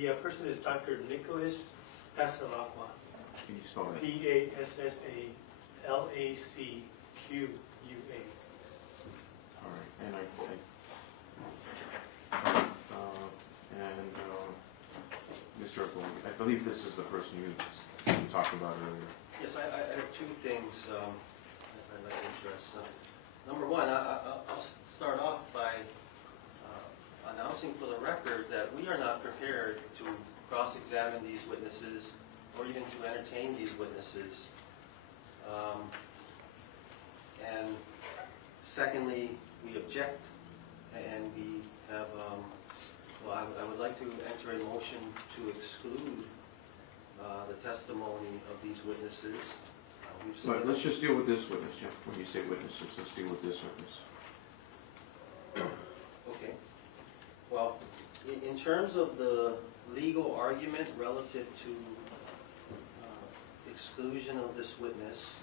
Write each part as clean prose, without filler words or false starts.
The person is Dr. Nicholas Passalacqua. Can you spell that? Passalacqua. All right, and Mr. Earple, I believe this is the person you talked about earlier. Yes, I have two things I'd like to address. Number one, I'll start off by announcing for the record that we are not prepared to cross-examine these witnesses or even to entertain these witnesses. And secondly, we object, and we have, well, I would like to enter a motion to exclude the testimony of these witnesses. But let's just deal with this witness, Jeff. When you say witnesses, let's deal with this witness. Okay. Well, in terms of the legal argument relative to exclusion of this witness,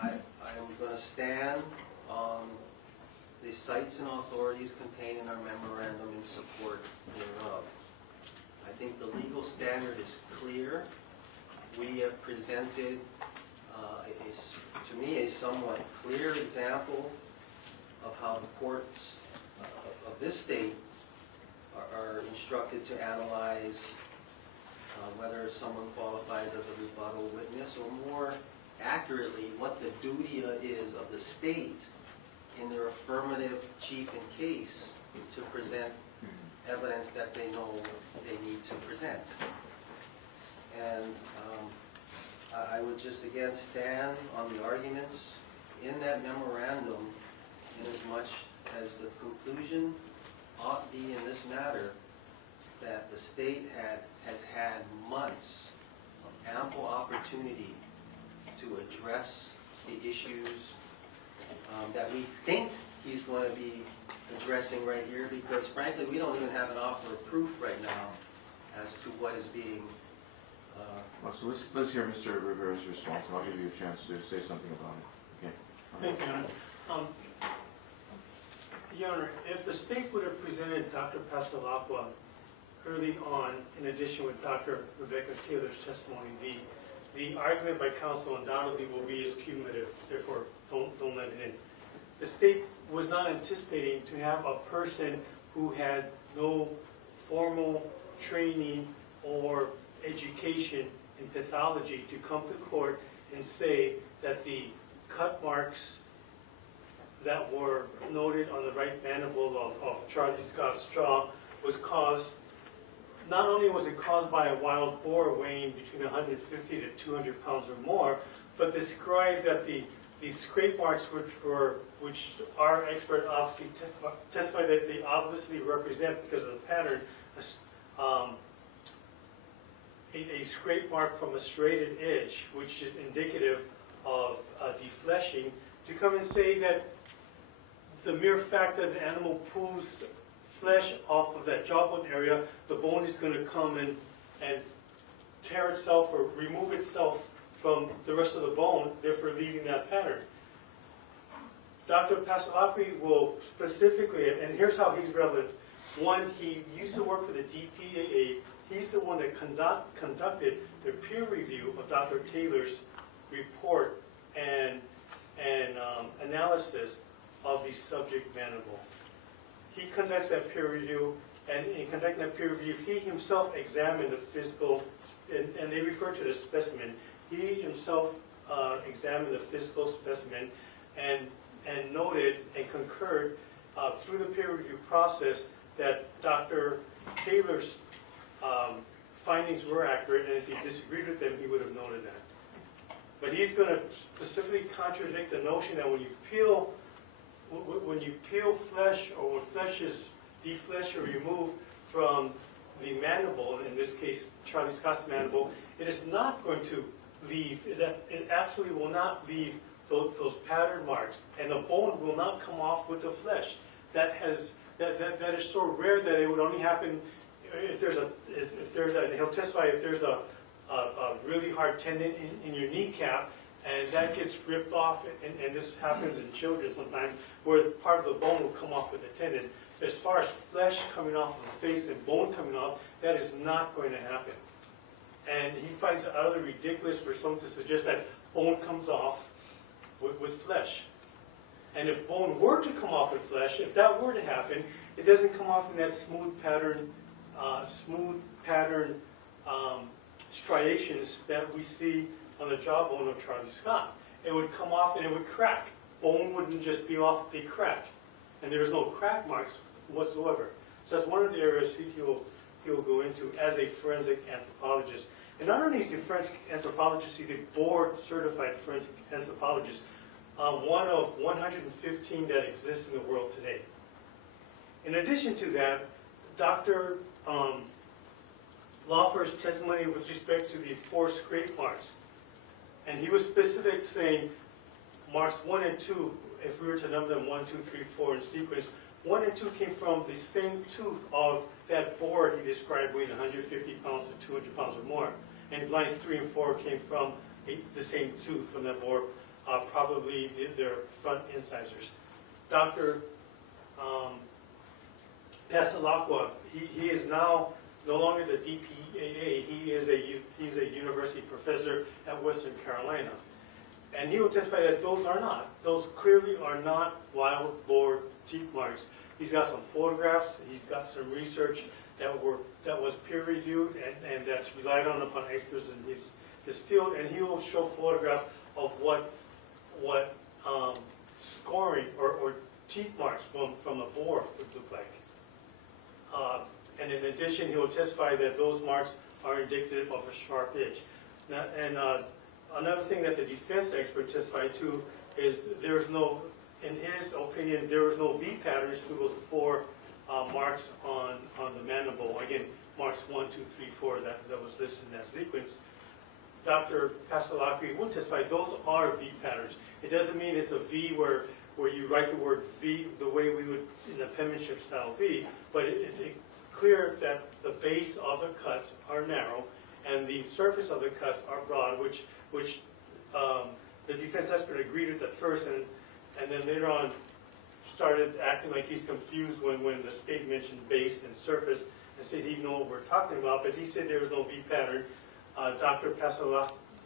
I am going to stand on the sites and authorities contained in our memorandum in support thereof. I think the legal standard is clear. We have presented, to me, a somewhat clear example of how the courts of this state are instructed to analyze whether someone qualifies as a rebuttal witness, or more accurately, what the duty is of the state in their affirmative chief in case to present evidence that they know they need to present. And I would just again stand on the arguments in that memorandum, in as much as the conclusion ought be in this matter that the state has had months of ample opportunity to address the issues that we think he's going to be addressing right here, because frankly we don't even have an offer of proof right now as to what is being Well, so let's hear Mr. Rivera's response, and I'll give you a chance to say something about it. Okay. Thank you, Your Honor. Your Honor, if the state would have presented Dr. Passalacqua early on, in addition with Dr. Rebecca Taylor's testimony, the argument by counsel undoubtedly will be as cumulative. Therefore, don't let it in. The state was not anticipating to have a person who had no formal training or education in pathology to come to court and say that the cut marks that were noted on the right mandible of Charlie Scott's jaw was caused, not only was it caused by a wild boar weighing between 150 to 200 pounds or more, but described that the scrape marks which our expert obviously testified that they obviously represent, because of the pattern, a scrape mark from a serrated edge, which is indicative of defleshing, to come and say that the mere fact that the animal pulls flesh off of that jawbone area, the bone is going to come and tear itself or remove itself from the rest of the bone, therefore leaving that pattern. Dr. Passalacqua will specifically, and here's how he's relevant. One, he used to work for the DPAA. He's the one that conducted the peer review of Dr. Taylor's report and analysis of the subject mandible. He conducts that peer review, and in conducting that peer review, he himself examined the physical, and they refer to the specimen. He himself examined the physical specimen and noted and concurred through the peer review process that Dr. Taylor's findings were accurate, and if he disagreed with them, he would have noted that. But he's going to specifically contradict the notion that when you peel flesh, or when flesh is defleshed or removed from the mandible, in this case Charlie Scott's mandible, it is not going to leave, it absolutely will not leave those pattern marks, and the bone will not come off with the flesh. That is so rare that it would only happen if there's a, he'll testify, if there's a really hard tendon in your kneecap, and that gets ripped off, and this happens in children sometimes, where part of the bone will come off with the tendon. as far as flesh coming off of the face and bone coming off, that is not going to happen. And he finds it utterly ridiculous for someone to suggest that bone comes off with flesh. And if bone were to come off with flesh, if that were to happen, it doesn't come off in that smooth pattern striations that we see on the jawbone of Charlie Scott. It would come off and it would crack. Bone wouldn't just be off, they crack. And there's no crack marks whatsoever. So that's one of the areas he will go into as a forensic anthropologist. And not only is he a forensic anthropologist, he's a board-certified forensic anthropologist, one of 115 that exists in the world today. In addition to that, Dr. Laufer's testimony with respect to the 4 scrape marks. And he was specific, saying marks 1 and 2, if we were to number them 1, 2, 3, 4 in sequence, 1 and 2 came from the same tooth of that boar he described weighing 150 pounds to 200 pounds or more. And lines 3 and 4 came from the same tooth from that boar, probably their front incisors. Dr. Passalacqua, he is now no longer the DPAA. He's a university professor at Western Carolina. And he will testify that those clearly are not wild boar teeth marks. He's got some photographs, he's got some research that was peer reviewed and that's relied on upon experts in his field, and he will show photographs of what scoring or teeth marks from a boar would look like. And in addition, he will testify that those marks are indicative of a sharp edge. Now, and another thing that the defense expert testified to is in his opinion, there was no V patterns to those 4 marks on the mandible. Again, marks 1, 2, 3, 4 that was listed in that sequence. Dr. Passalacqua will testify those are V patterns. It doesn't mean it's a V where you write the word V the way we would in the penmanship style V, but it's clear that the base of the cuts are narrow and the surface of the cuts are broad, which the defense expert agreed with at first, and then later on started acting like he's confused when the state mentioned base and surface and said he didn't know what we're talking about, but he said there was no V pattern. Dr.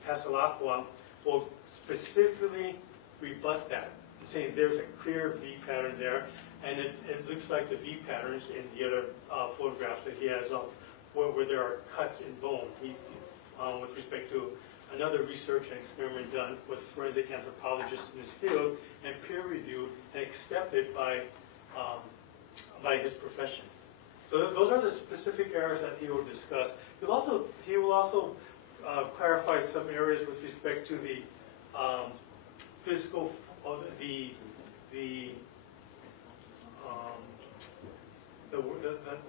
Passalacqua will specifically rebut that, saying there's a clear V pattern there, and it looks like the V patterns in the other photographs that he has of where there are cuts in bone. With respect to another research and experiment done with forensic anthropologists in his field and peer-reviewed and accepted by his profession. So those are the specific areas that he will discuss. He will also clarify some areas with respect to the physical,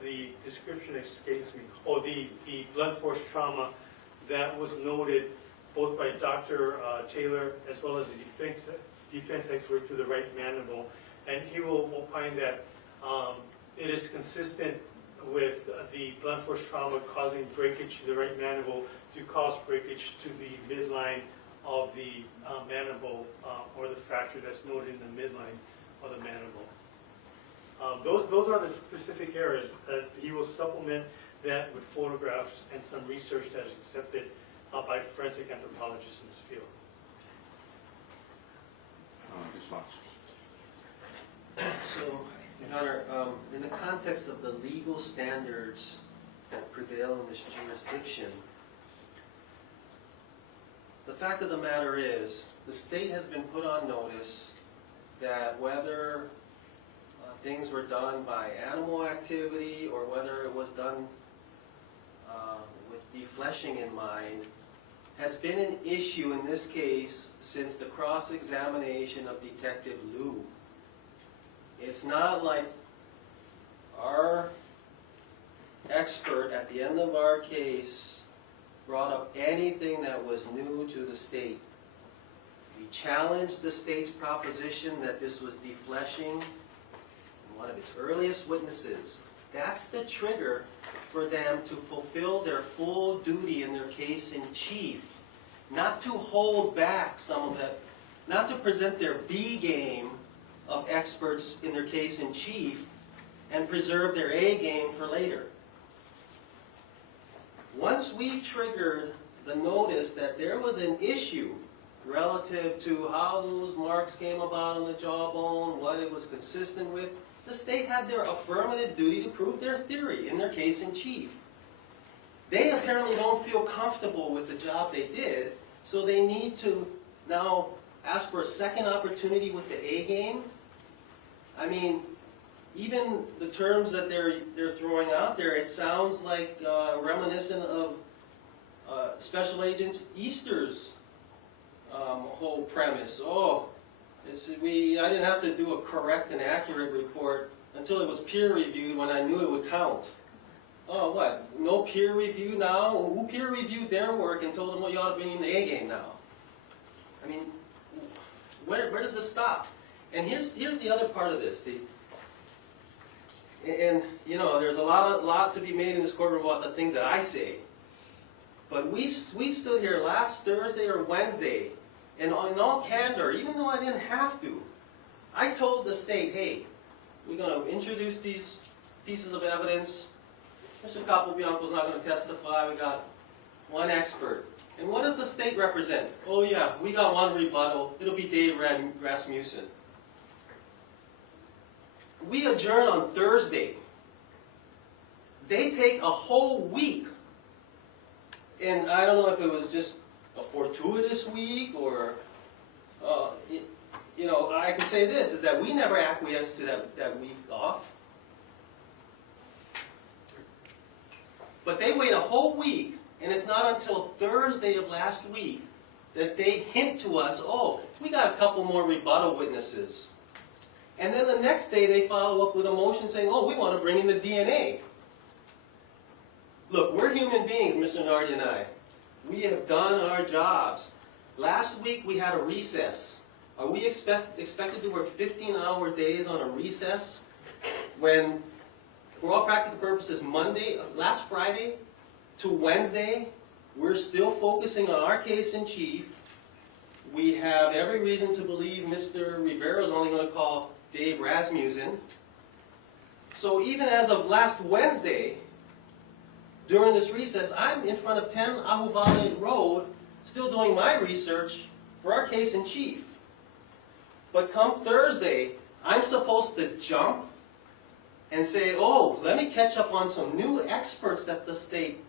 the description escapes me, or the blunt force trauma that was noted both by Dr. Taylor as well as the defense expert to the right mandible. And he will find that it is consistent with the blunt force trauma causing breakage to the right mandible to cause breakage to the midline of the mandible or the fracture that's noted in the midline of the mandible. Those are the specific areas that he will supplement that with photographs and some research that is accepted by forensic anthropologists in this field. Response. So, Your Honor, in the context of the legal standards that prevail in this jurisdiction, the fact of the matter is the state has been put on notice that whether things were done by animal activity or whether it was done with defleshing in mind has been an issue in this case since the cross-examination of Detective Liu. It's not like our expert at the end of our case brought up anything that was new to the state. We challenged the state's proposition that this was defleshing. One of its earliest witnesses. That's the trigger for them to fulfill their full duty in their case in chief. Not to hold back some of that, not to present their B game of experts in their case in chief and preserve their A game for later. Once we triggered the notice that there was an issue relative to how those marks came about on the jawbone, what it was consistent with, the state had their affirmative duty to prove their theory in their case in chief. They apparently don't feel comfortable with the job they did, so they need to now ask for a second opportunity with the A game. I mean, even the terms that they're throwing out there, it sounds like reminiscent of Special Agent Easter's whole premise. Oh, I didn't have to do a correct and accurate report until it was peer reviewed when I knew it would count. Oh, what? No peer review now? Who peer reviewed their work and told them, well, you ought to bring in the A game now? I mean, where does this stop? And here's the other part of this. And you know, there's a lot to be made in this courtroom about the things that I say. But we stood here last Thursday or Wednesday, and in all candor, even though I didn't have to, I told the state, hey, we're going to introduce these pieces of evidence. Mr. Capobianco is not going to testify. We got one expert. And what does the state represent? Oh yeah, we got one rebuttal. It'll be Dave Rasmussen. We adjourn on Thursday. They take a whole week. And I don't know if it was just a fortuitous week or, you know, I can say this, is that we never acquiesced to that week off. But they wait a whole week, and it's not until Thursday of last week that they hint to us, oh, we got a couple more rebuttal witnesses. And then the next day they follow up with a motion saying, oh, we want to bring in the DNA. Look, we're human beings, Mr. Nardi and I. We have done our jobs. Last week we had a recess. Are we expected to work 15-hour days on a recess when, for all practical purposes, last Friday to Wednesday, we're still focusing on our case in chief. We have every reason to believe Mr. Rivera is only going to call Dave Rasmussen. So even as of last Wednesday, during this recess, I'm in front of 10 Ahuvale Road, still doing my research for our case in chief. But come Thursday, I'm supposed to jump and say, oh, let me catch up on some new experts that the state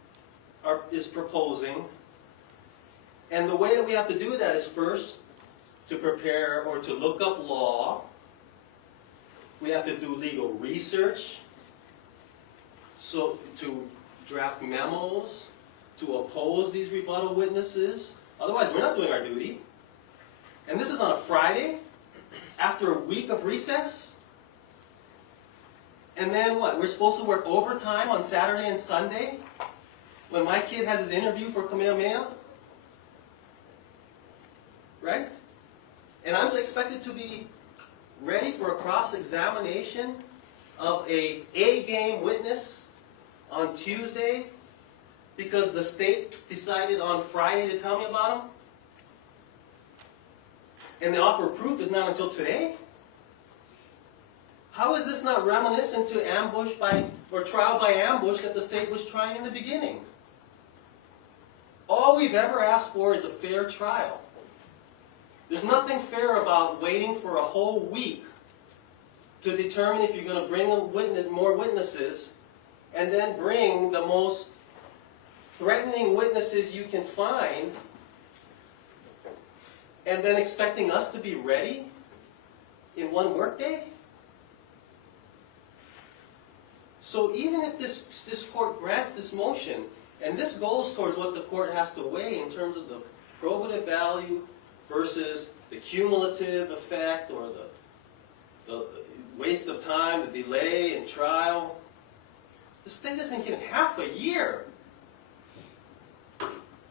is proposing. And the way that we have to do that is first to prepare or to look up law. We have to do legal research, so to draft memos, to oppose these rebuttal witnesses. Otherwise, we're not doing our duty. And this is on a Friday, after a week of recess. And then what? We're supposed to work overtime on Saturday and Sunday when my kid has his interview for Kamehameha? Right? And I'm expected to be ready for a cross-examination of a A-game witness on Tuesday because the state decided on Friday to tell me about him? And the offer of proof is not until today? How is this not reminiscent to ambush or trial by ambush that the state was trying in the beginning? All we've ever asked for is a fair trial. There's nothing fair about waiting for a whole week to determine if you're going to bring more witnesses and then bring the most threatening witnesses you can find and then expecting us to be ready in one workday? So even if this court grants this motion, and this goes towards what the court has to weigh in terms of the probative value versus the cumulative effect or the waste of time, the delay in trial, the state has been given half a year.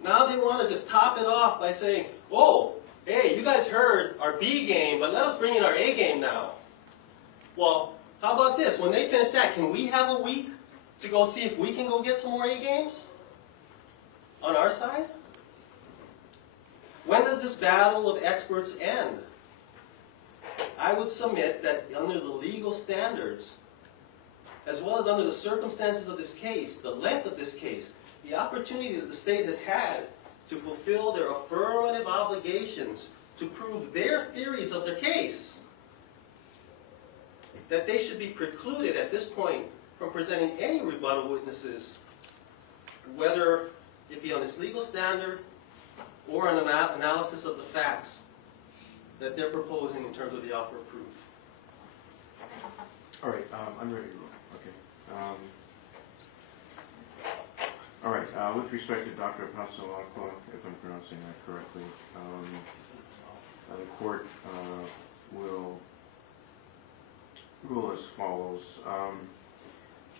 Now they want to just top it off by saying, oh, hey, you guys heard our B game, but let us bring in our A game now. Well, how about this? When they finish that, can we have a week to go see if we can go get some more A games on our side? When does this battle of experts end? I would submit that under the legal standards, as well as under the circumstances of this case, the length of this case, the opportunity that the state has had to fulfill their affirmative obligations to prove their theories of their case, that they should be precluded at this point from presenting any rebuttal witnesses, whether it be on this legal standard or an analysis of the facts that they're proposing in terms of the offer of proof. All right, I'm ready to go. Okay. All right, with respect to Dr. Passalacqua, if I'm pronouncing that correctly, the court will rule as follows.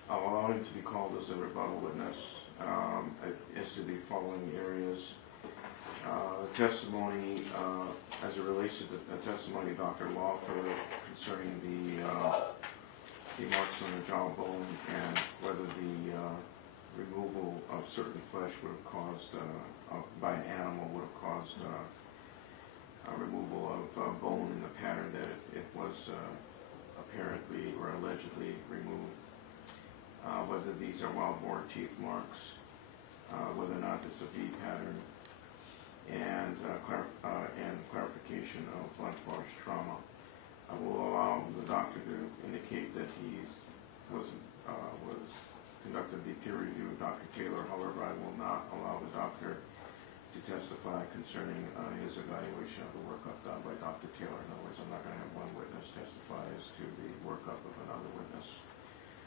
I'll allow him to be called as a rebuttal witness as to the following areas. Testimony as it relates to the testimony of Dr. Lawfer concerning the marks on the jawbone and whether the removal of certain flesh would have caused, by an animal would have caused removal of bone in the pattern that it was apparently or allegedly removed. Whether these are wild-boar teeth marks, whether or not it's a V pattern, and clarification of blunt force trauma. I will allow the doctor to indicate that he was conducted the peer review of Dr. Taylor. However, I will not allow the doctor to testify concerning his evaluation of the workup done by Dr. Taylor. In other words, I'm not going to have one witness testify as to the workup of another witness.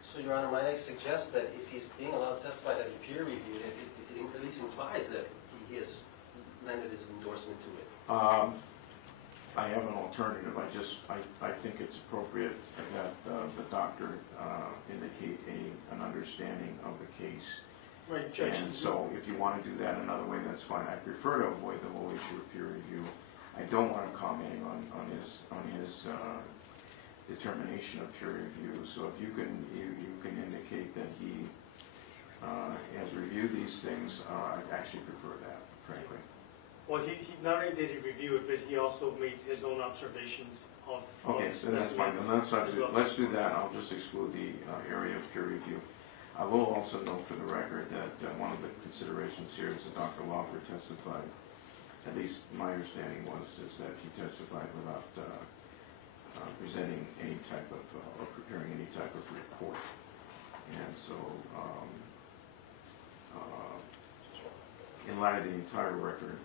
So, Your Honor, might I suggest that if he's being allowed to testify that he peer reviewed it, it at least implies that he has lended his endorsement to it. I have an alternative. I think it's appropriate that the doctor indicate an understanding of the case. Right, Judge. And so if you want to do that another way, that's fine. I prefer to avoid the whole issue of peer review. I don't want him commenting on his determination of peer review. So if you can indicate that he has reviewed these things, I actually prefer that, frankly. Well, he not only did he review it, but he also made his own observations of. Okay, so that's fine. Then let's do that. I'll just exclude the area of peer review. I will also note for the record that one of the considerations here is that Dr. Lawfer testified, at least my understanding is that he testified without presenting any type of, or preparing any type of report. And so, in light of the entire record,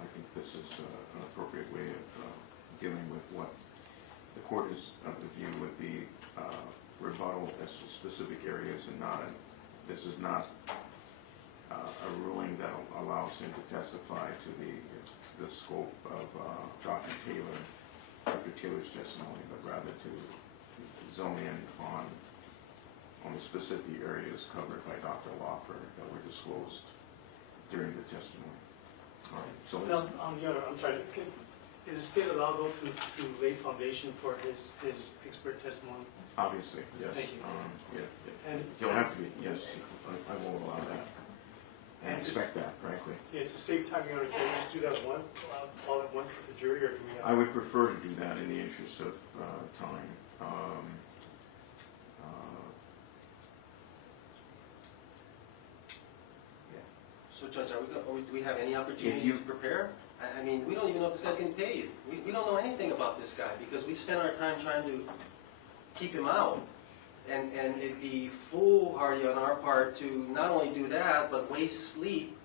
I think this is an appropriate way of dealing with what the court is of the view would be rebuttal as to specific areas, and this is not a ruling that allows him to testify to the scope of Dr. Taylor's testimony, but rather to zone in on the specific areas covered by Dr. Lawfer that were disclosed during the testimony. All right. So Now, I'm sorry. Is the state allowed though to lay foundation for his expert testimony? obviously, yes. Thank you. Yeah. And You'll have to be, yes, I will allow that. And expect that, frankly. yeah, to save time, can we just do that all at once for the jury, or do we have? I would prefer to do that in the interest of time. So, Judge, do we have any opportunity to prepare? I mean, we don't even know if this guy's getting paid. We don't know anything about this guy because we spent our time trying to keep him out. And it'd be foolhardy on our part to not only do that, but waste sleep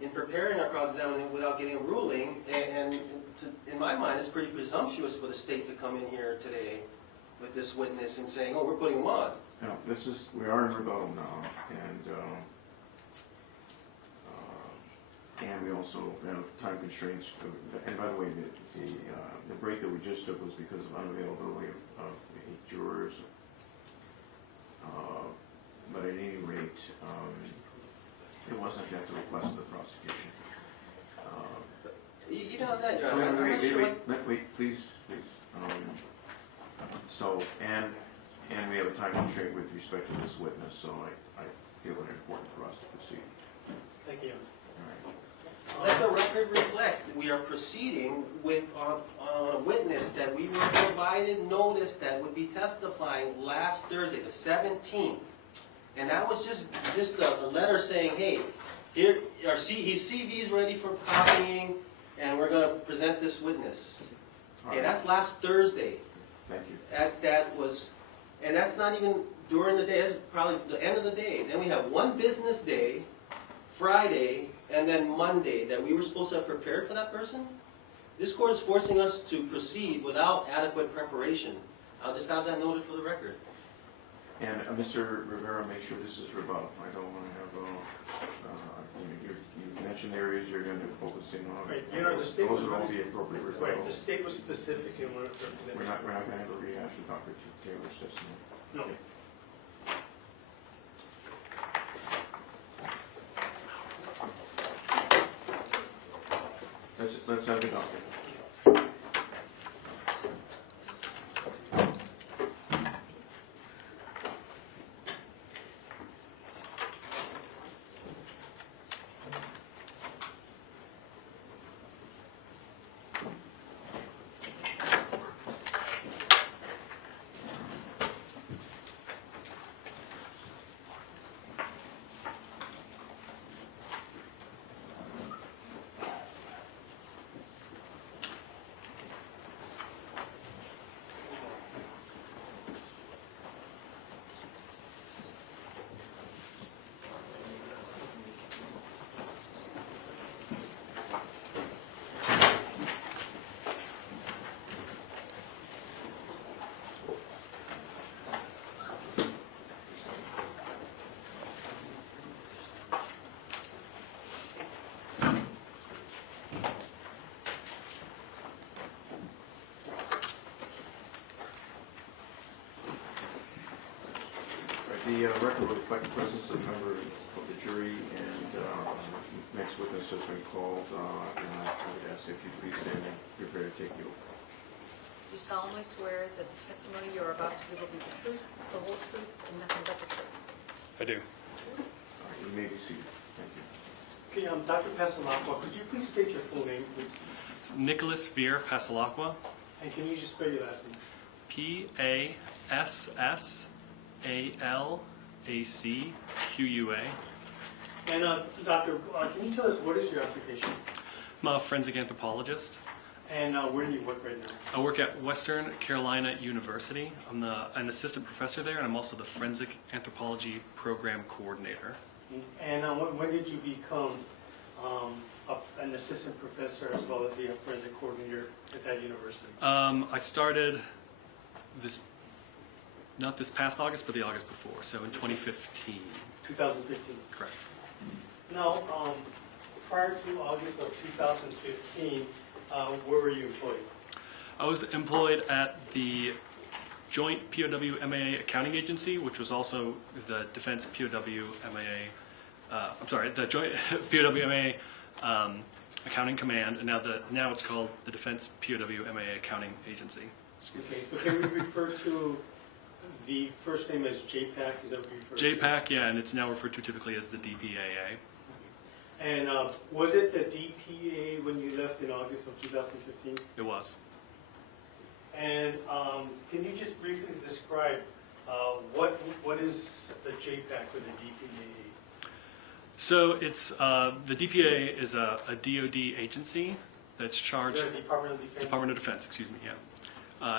in preparing our cross-examination without getting a ruling. And in my mind, it's pretty presumptuous for the state to come in here today with this witness and saying, oh, we're putting him on. Now, we are in rebuttal now, and we also have time constraints. And by the way, the break that we just took was because of unavailability of 8 jurors. But at any rate, it wasn't at the request of the prosecution. Even on that, Your Honor, wait, please. So, and we have a time constraint with respect to this witness, so I feel it important for us to proceed. Thank you. All right. let the record reflect we are proceeding with on a witness that we were provided notice that would be testifying last Thursday, the 17th. And that was just a letter saying, hey, here, his CV is ready for copying, and we're going to present this witness. Okay, that's last Thursday. Thank you. And that's not even during the day, that's probably the end of the day. Then we have one business day, Friday, and then Monday that we were supposed to have prepared for that person. This court is forcing us to proceed without adequate preparation. I'll just have that noted for the record. And Mr. Rivera, make sure this is rebuttal. I don't want to have, you mentioned areas you're going to be focusing on. Right, you know, the state Those was are all really- the appropriate Right, rebuttals. the state was specific in what it represented. We're not going to have a rehash of Dr. Taylor's testimony. No. Okay. Let's have the doctor. The record will reflect the presence of a member of the jury, and next witness has been called, and I would ask if you please stand and prepare to take the oath. Do you solemnly swear that the testimony you are about to give will be the truth, the whole truth, and nothing but the truth? I do. You may be seated. Thank you. Okay, Dr. Passalacqua, could you please state your full name, please? It's Nicholas Veer Passalacqua, And can you just spell your last name? Passalacqua. And Doctor, can you tell us what is your occupation? I'm a forensic anthropologist. And where do you work right now? I work at Western Carolina University. I'm an assistant professor there, and I'm also the forensic anthropology program coordinator. And when did you become an assistant professor as well as the forensic coordinator at that university? I started not this past August, but the August before, so in 2015. 2015. Correct. Now, prior to August of 2015, where were you employed? I was employed at the Joint POW MAA Accounting Agency, which was also the Defense POW MAA, the Joint POW MAA Accounting Command, and now it's called the Defense POW MAA Accounting Agency. Okay, so can we refer to the first name as JPAC? Is that what you refer to? JPAC, yeah, and it's now referred to typically as the DPAA. And was it the DPAA when you left in August of 2015? It was. And can you just briefly describe what is the JPAC or the DPAA? So it's the DPAA is a DoD agency that's charged. The Department of Defense? Department of Defense, excuse me, yeah.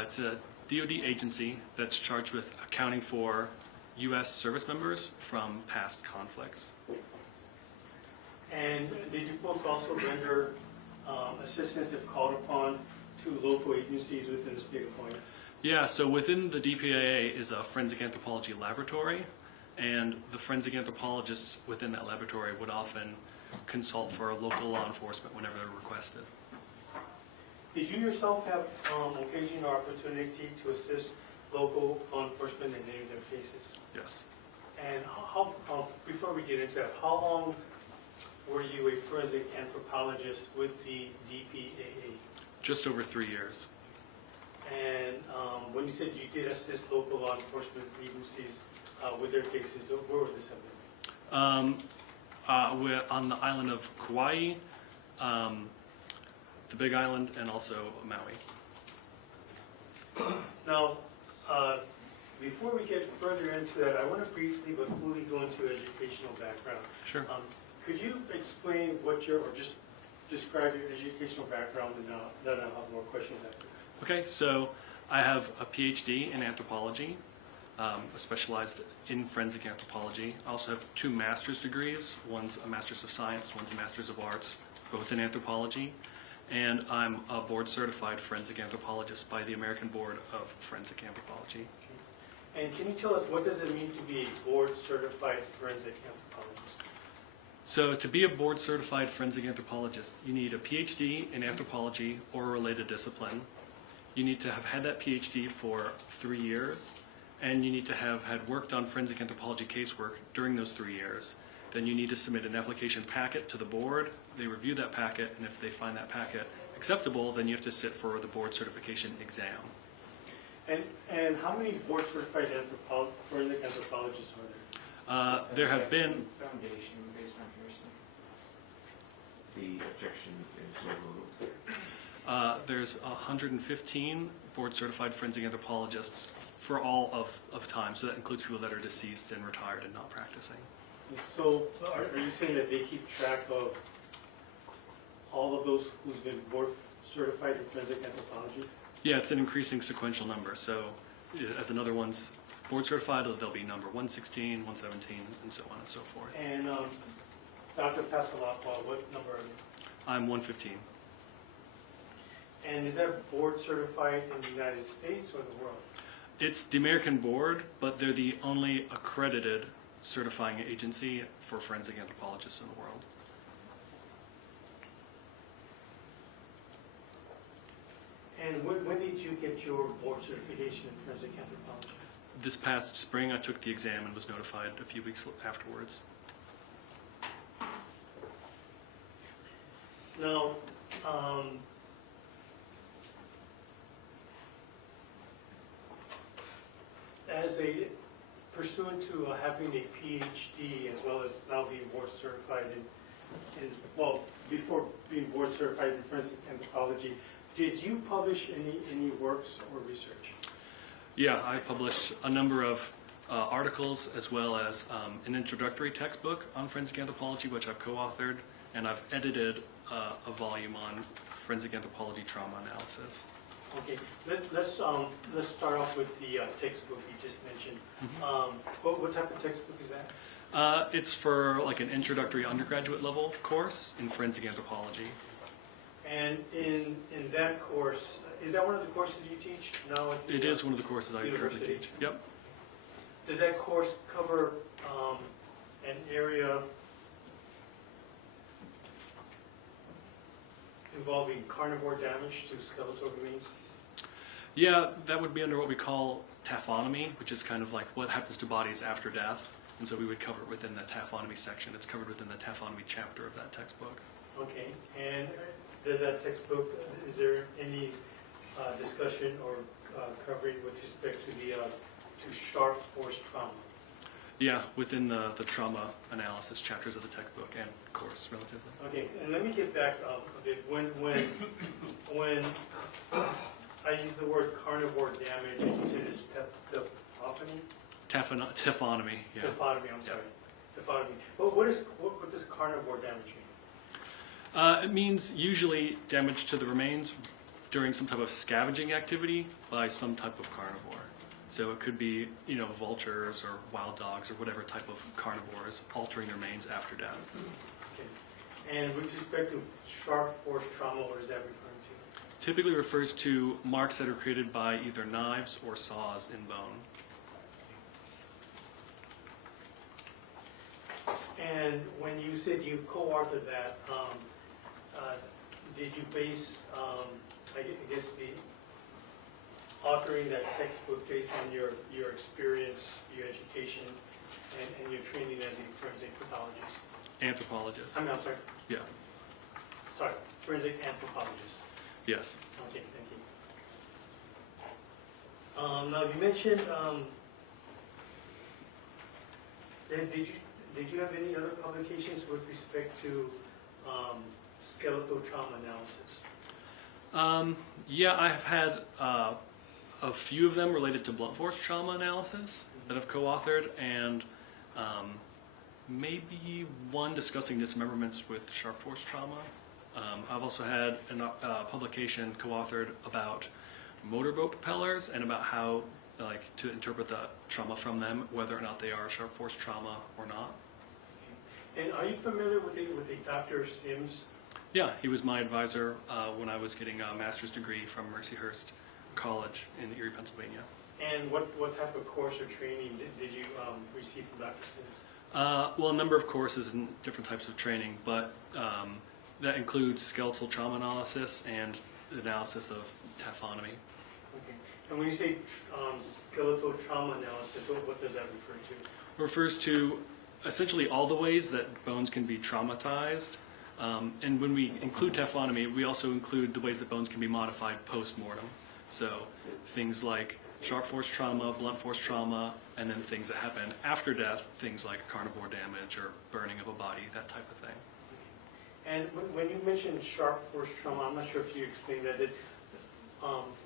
It's a DoD agency that's charged with accounting for U.S. service members from past conflicts. And did you folks also render assistance if called upon to local agencies within the state of Hawaii? Yeah, so within the DPAA is a forensic anthropology laboratory, and the forensic anthropologists within that laboratory would often consult for local law enforcement whenever they're requested. Did you yourself have occasion or opportunity to assist local law enforcement in any of their cases? Yes. And how before we get into that, how long were you a forensic anthropologist with the DPAA? Just over 3 years. And when you said you did assist local law enforcement agencies with their cases, where would this have been? We're on the island of Kauai, the Big Island, and also Maui. Now, before we get further into that, I want to briefly but fully go into educational background. Sure. Could you explain what your, or just describe your educational background, and then I'll have more questions after. Okay, so I have a PhD in anthropology, specialized in forensic anthropology. I also have 2 master's degrees. One's a master's of science, one's a master's of arts, both in anthropology. And I'm a board-certified forensic anthropologist by the American Board of Forensic Anthropology. And can you tell us, what does it mean to be a board-certified forensic anthropologist? So to be a board-certified forensic anthropologist, you need a PhD in anthropology or a related discipline. You need to have had that PhD for 3 years, and you need to have had worked on forensic anthropology casework during those 3 years. Then you need to submit an application packet to the board. They review that packet, and if they find that packet acceptable, then you have to sit for the board certification exam. And how many board-certified forensic anthropologists are there? There have been, Foundation based on Pearson. The objection is overruled. there's 115 board-certified forensic anthropologists for all of time. So that includes people that are deceased and retired and not practicing. So are you saying that they keep track of all of those who's been board-certified in forensic anthropology? Yeah, it's an increasing sequential number. So as another one's board-certified, there'll be number 116, 117, and so on and so forth. And Dr. Pascalapa, what number are you? I'm 115. And is that board-certified in the United States or the world? It's the American Board, but they're the only accredited certifying agency for forensic anthropologists in the world. And when did you get your board certification in forensic anthropology? This past spring, I took the exam and was notified a few weeks afterwards. Now, as a pursuant to having a PhD as well as now being board certified in well, before being board certified in forensic anthropology, did you publish any works or research? Yeah, I published a number of articles as well as an introductory textbook on forensic anthropology, which I've co-authored, and I've edited a volume on forensic anthropology trauma analysis. Okay, let's start off with the textbook you just mentioned. What type of textbook is that? It's for like an introductory undergraduate level course in forensic anthropology. And in that course, is that one of the courses you teach now? At the, It is one of the courses I currently University? teach. Yep. Does that course cover an area involving carnivore damage to skeletal remains? Yeah, that would be under what we call taphonomy, which is kind of like what happens to bodies after death. And so we would cover it within the taphonomy section. It's covered within the taphonomy chapter of that textbook. Okay, and does that textbook, is there any discussion or covering with respect to the to sharp force trauma? Yeah, within the trauma analysis chapters of the textbook and course, relatively. Okay, and let me get back a bit. When I use the word carnivore damage, and you said it's taphonomy? Taphonomy, yeah. Taphonomy, I'm sorry. Taphonomy. But what does carnivore damage mean? It means usually damage to the remains during some type of scavenging activity by some type of carnivore. So it could be, vultures or wild dogs or whatever type of carnivores altering their remains after death. Okay. And with respect to sharp force trauma, what is that referring to? Typically refers to marks that are created by either knives or saws in bone. And when you said you co-authored that, did you base, I guess, the authoring that textbook based on your experience, your education, and your training as a forensic pathologist? Anthropologist. I'm sorry. Yeah. Sorry, forensic anthropologist. Yes. Okay, thank you. Now you mentioned, did you have any other publications with respect to skeletal trauma analysis? Yeah, I have had a few of them related to blunt force trauma analysis that I've co-authored, and maybe one discussing dismemberments with sharp force trauma. I've also had a publication co-authored about motorboat propellers and about how to interpret the trauma from them, whether or not they are sharp force trauma or not. And are you familiar with the Dr. Sims? Yeah, he was my advisor when I was getting a master's degree from Mercyhurst College in Erie, Pennsylvania. And what type of course or training did you receive from Dr. Sims? Well, a number of courses and different types of training, but that includes skeletal trauma analysis and analysis of taphonomy. Okay. And when you say skeletal trauma analysis, what does that refer to? It refers to essentially all the ways that bones can be traumatized. And when we include taphonomy, we also include the ways that bones can be modified post-mortem. So things like sharp force trauma, blunt force trauma, and then things that happen after death, things like carnivore damage or burning of a body, that type of thing. And when you mentioned sharp force trauma, I'm not sure if you explained that.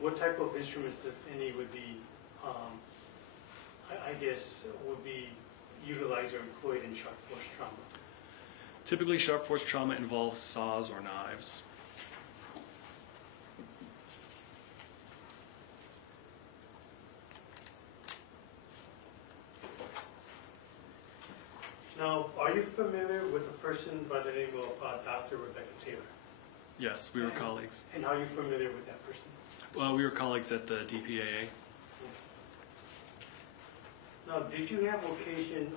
What type of instruments, if any, would be, I guess, would be utilized or employed in sharp force trauma? Typically, sharp force trauma involves saws or knives. Now, are you familiar with a person by the name of Dr. Rebecca Taylor? Yes, we were colleagues. And are you familiar with that person? Well, we were colleagues at the DPAA. Now, did you have occasion,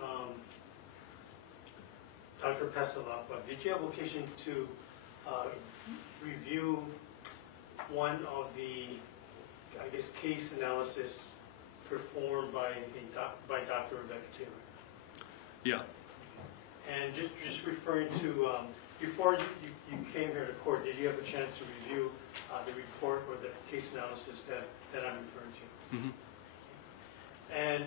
Dr. Pasalapa, did you have occasion to review one of the, I guess, case analysis performed by Dr. Rebecca Taylor? Yeah. And just referring to, before you came here to court, did you have a chance to review the report or the case analysis that I'm referring to? Mm-hmm. And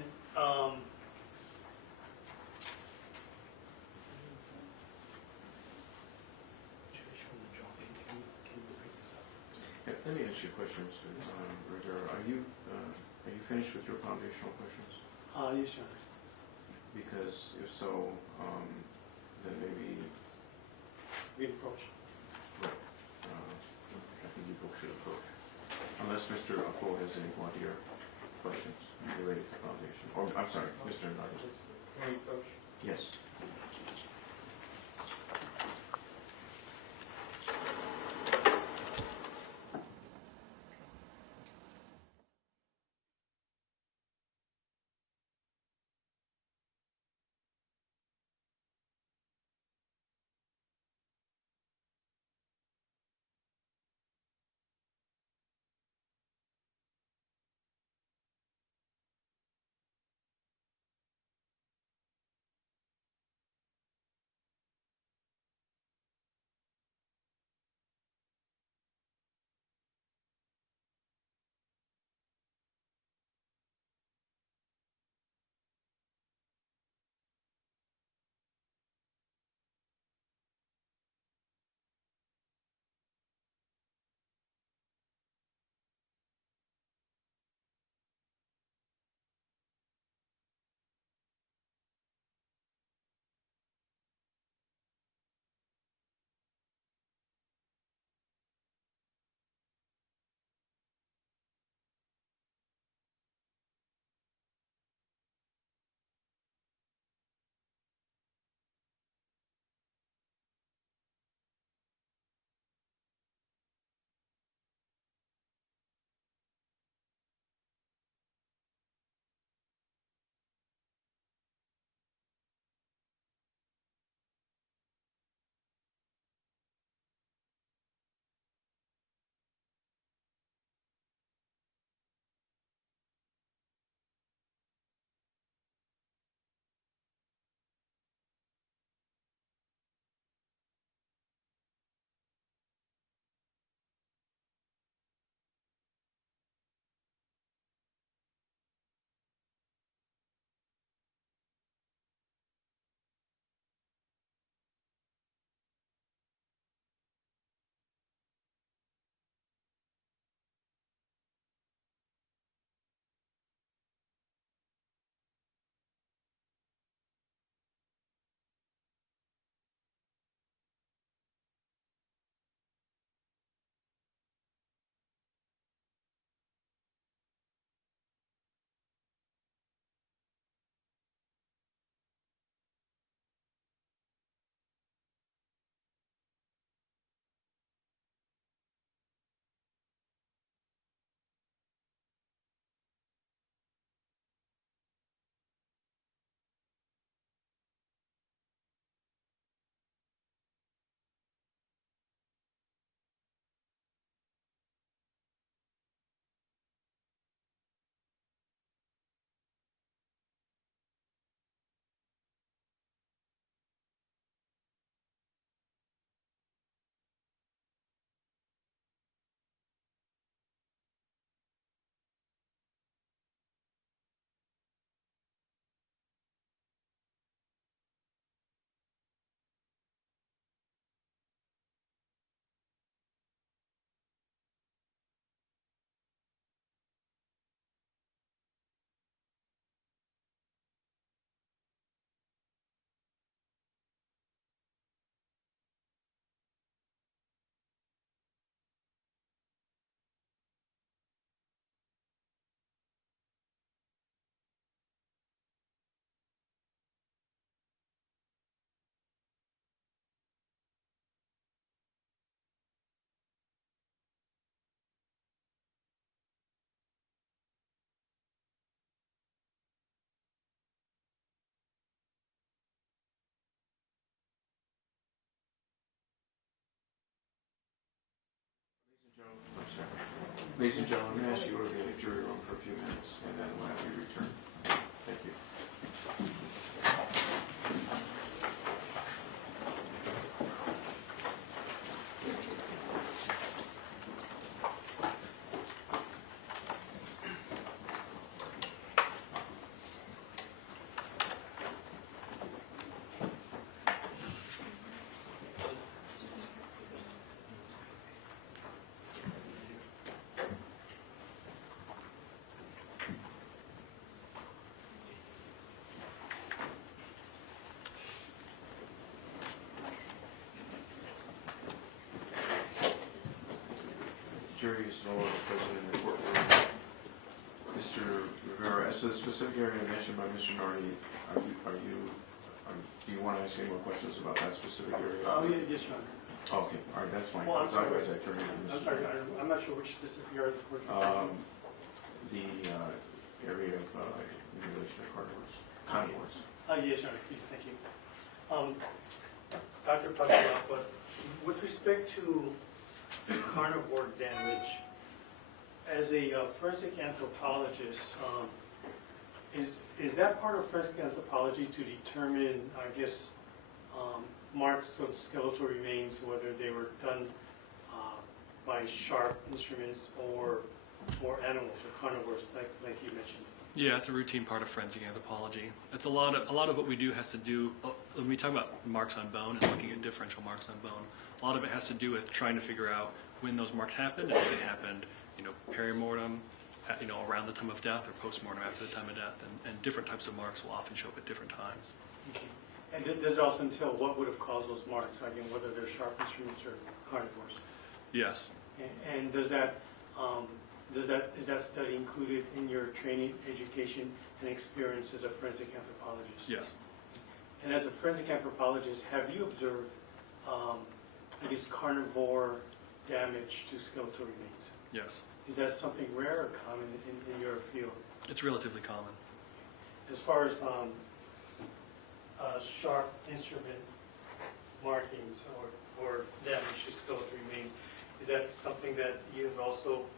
Let me ask you a question, Mr. Rivera. Are you finished with your foundational questions? yes, Your Honor. Because if so, then maybe Reapproach. I think you folks should approach. Unless Mr. Apo has any voir dire questions related to foundation. Or, I'm sorry, Mr. Nardi. Reapproach. Yes. Ladies and gentlemen, I'm going to ask you to go to the jury room for a few minutes, and then we'll have you return. Thank you. Jury is no longer present in the courtroom. Mr. Rivera, as to the specific area mentioned by Mr. Nardi, do you want to ask any more questions about that specific area? Yes, Your Honor. Oh, okay, all right, that's fine. Well, I'm sorry. Otherwise, I turn it to I'm Mr. sorry, I'm not sure which specific area of the court. The area of in relation to carnivores. Yes, Your Honor, please, thank you. Dr. Passalacqua, with respect to carnivore damage, as a forensic anthropologist, is that part of forensic anthropology to determine, I guess, marks of skeletal remains, whether they were done by sharp instruments or animals or carnivores, like you mentioned? Yeah, it's a routine part of forensic anthropology. It's a lot of what we do has to do, when we talk about marks on bone and looking at differential marks on bone, a lot of it has to do with trying to figure out when those marks happened, and if they happened, perimortem, around the time of death, or postmortem after the time of death, and different types of marks will often show up at different times. Okay. And does it also entail what would have caused those marks, again, whether they're sharp instruments or carnivores? Yes. And is that study included in your training, education, and experience as a forensic anthropologist? Yes. And as a forensic anthropologist, have you observed, carnivore damage to skeletal remains? Yes. Is that something rare or common in your field? It's relatively common. As far as sharp instrument markings or damage to skeletal remains, is that something that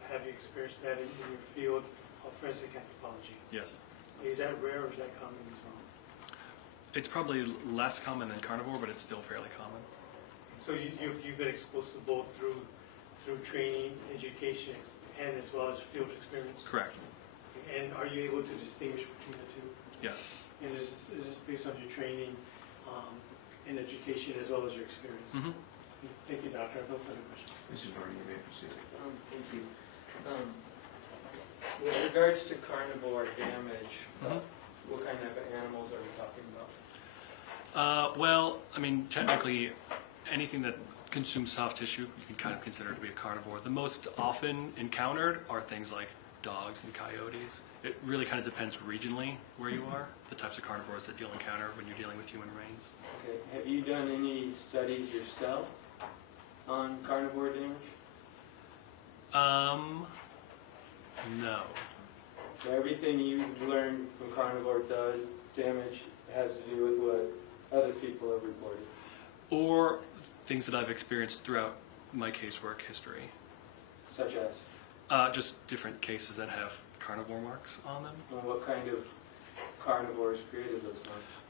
have you experienced that in your field of forensic anthropology? Yes. Is that rare or is that common as well? It's probably less common than carnivore, but it's still fairly common. So you've been exposed to both through training, education, and as well as field experience? Correct. And are you able to distinguish between the two? Yes. And is this based on your training and education as well as your experience? Mm-hmm. Thank you, Doctor. I have no further questions. Mr. Nardi, you may proceed. Thank you. With regards to carnivore damage, what kind of animals are we talking about? Well, technically, anything that consumes soft tissue, you can kind of consider to be a carnivore. The most often encountered are things like dogs and coyotes. It really kind of depends regionally where you are, the types of carnivores that you'll encounter when you're dealing with human remains. Okay. Have you done any studies yourself on carnivore damage? No. So everything you've learned from carnivore damage has to do with what other people have reported? Or things that I've experienced throughout my casework history. Such as? Just different cases that have carnivore marks on them. Well, what kind of carnivores created those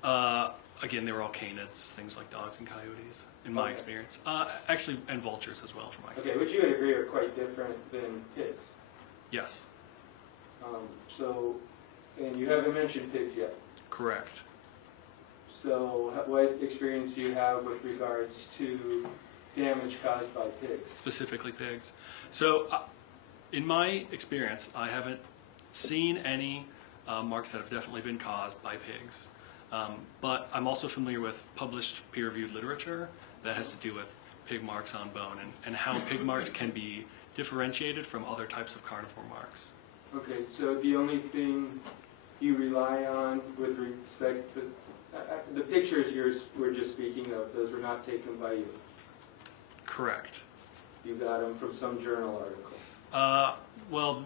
marks? Again, they were all canids, things like dogs and coyotes, in my experience. Actually, and vultures as well, from my experience. Okay, which you would agree are quite different than pigs. Yes. And you haven't mentioned pigs yet. Correct. So what experience do you have with regards to damage caused by pigs? Specifically pigs. So in my experience, I haven't seen any marks that have definitely been caused by pigs. But I'm also familiar with published peer-reviewed literature that has to do with pig marks on bone and how pig marks can be differentiated from other types of carnivore marks. Okay, so the only thing you rely on with respect to the pictures you were just speaking of, those were not taken by you? Correct. You got them from some journal article? Well,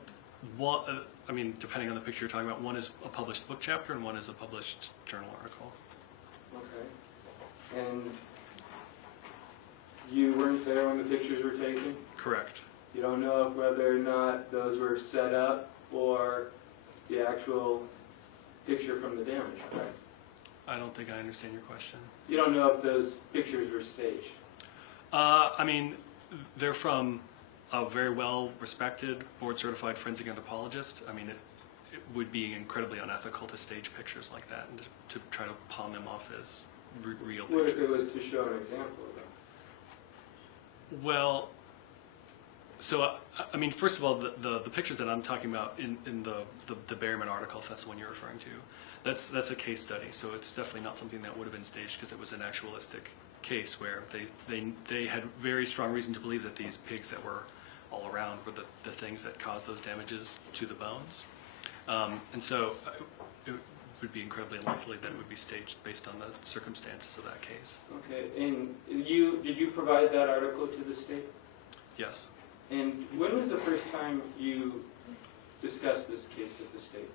depending on the picture you're talking about, one is a published book chapter and one is a published journal article. Okay. And you weren't there when the pictures were taken? Correct. You don't know whether or not those were set up or the actual picture from the damage, correct? I don't think I understand your question. You don't know if those pictures were staged. I mean, they're from a very well-respected, board-certified forensic anthropologist. I mean, it would be incredibly unethical to stage pictures like that and to try to pawn them off as real pictures. What if it was to show an example of them? Well, so, I mean, first of all, the pictures that I'm talking about in the Berryman article, if that's the one you're referring to, that's a case study, so it's definitely not something that would have been staged because it was an actualistic case where they had very strong reason to believe that these pigs that were all around were the things that caused those damages to the bones. And so it would be incredibly unlikely that it would be staged based on the circumstances of that case. Okay, and did you provide that article to the state? Yes. And when was the first time you discussed this case with the state?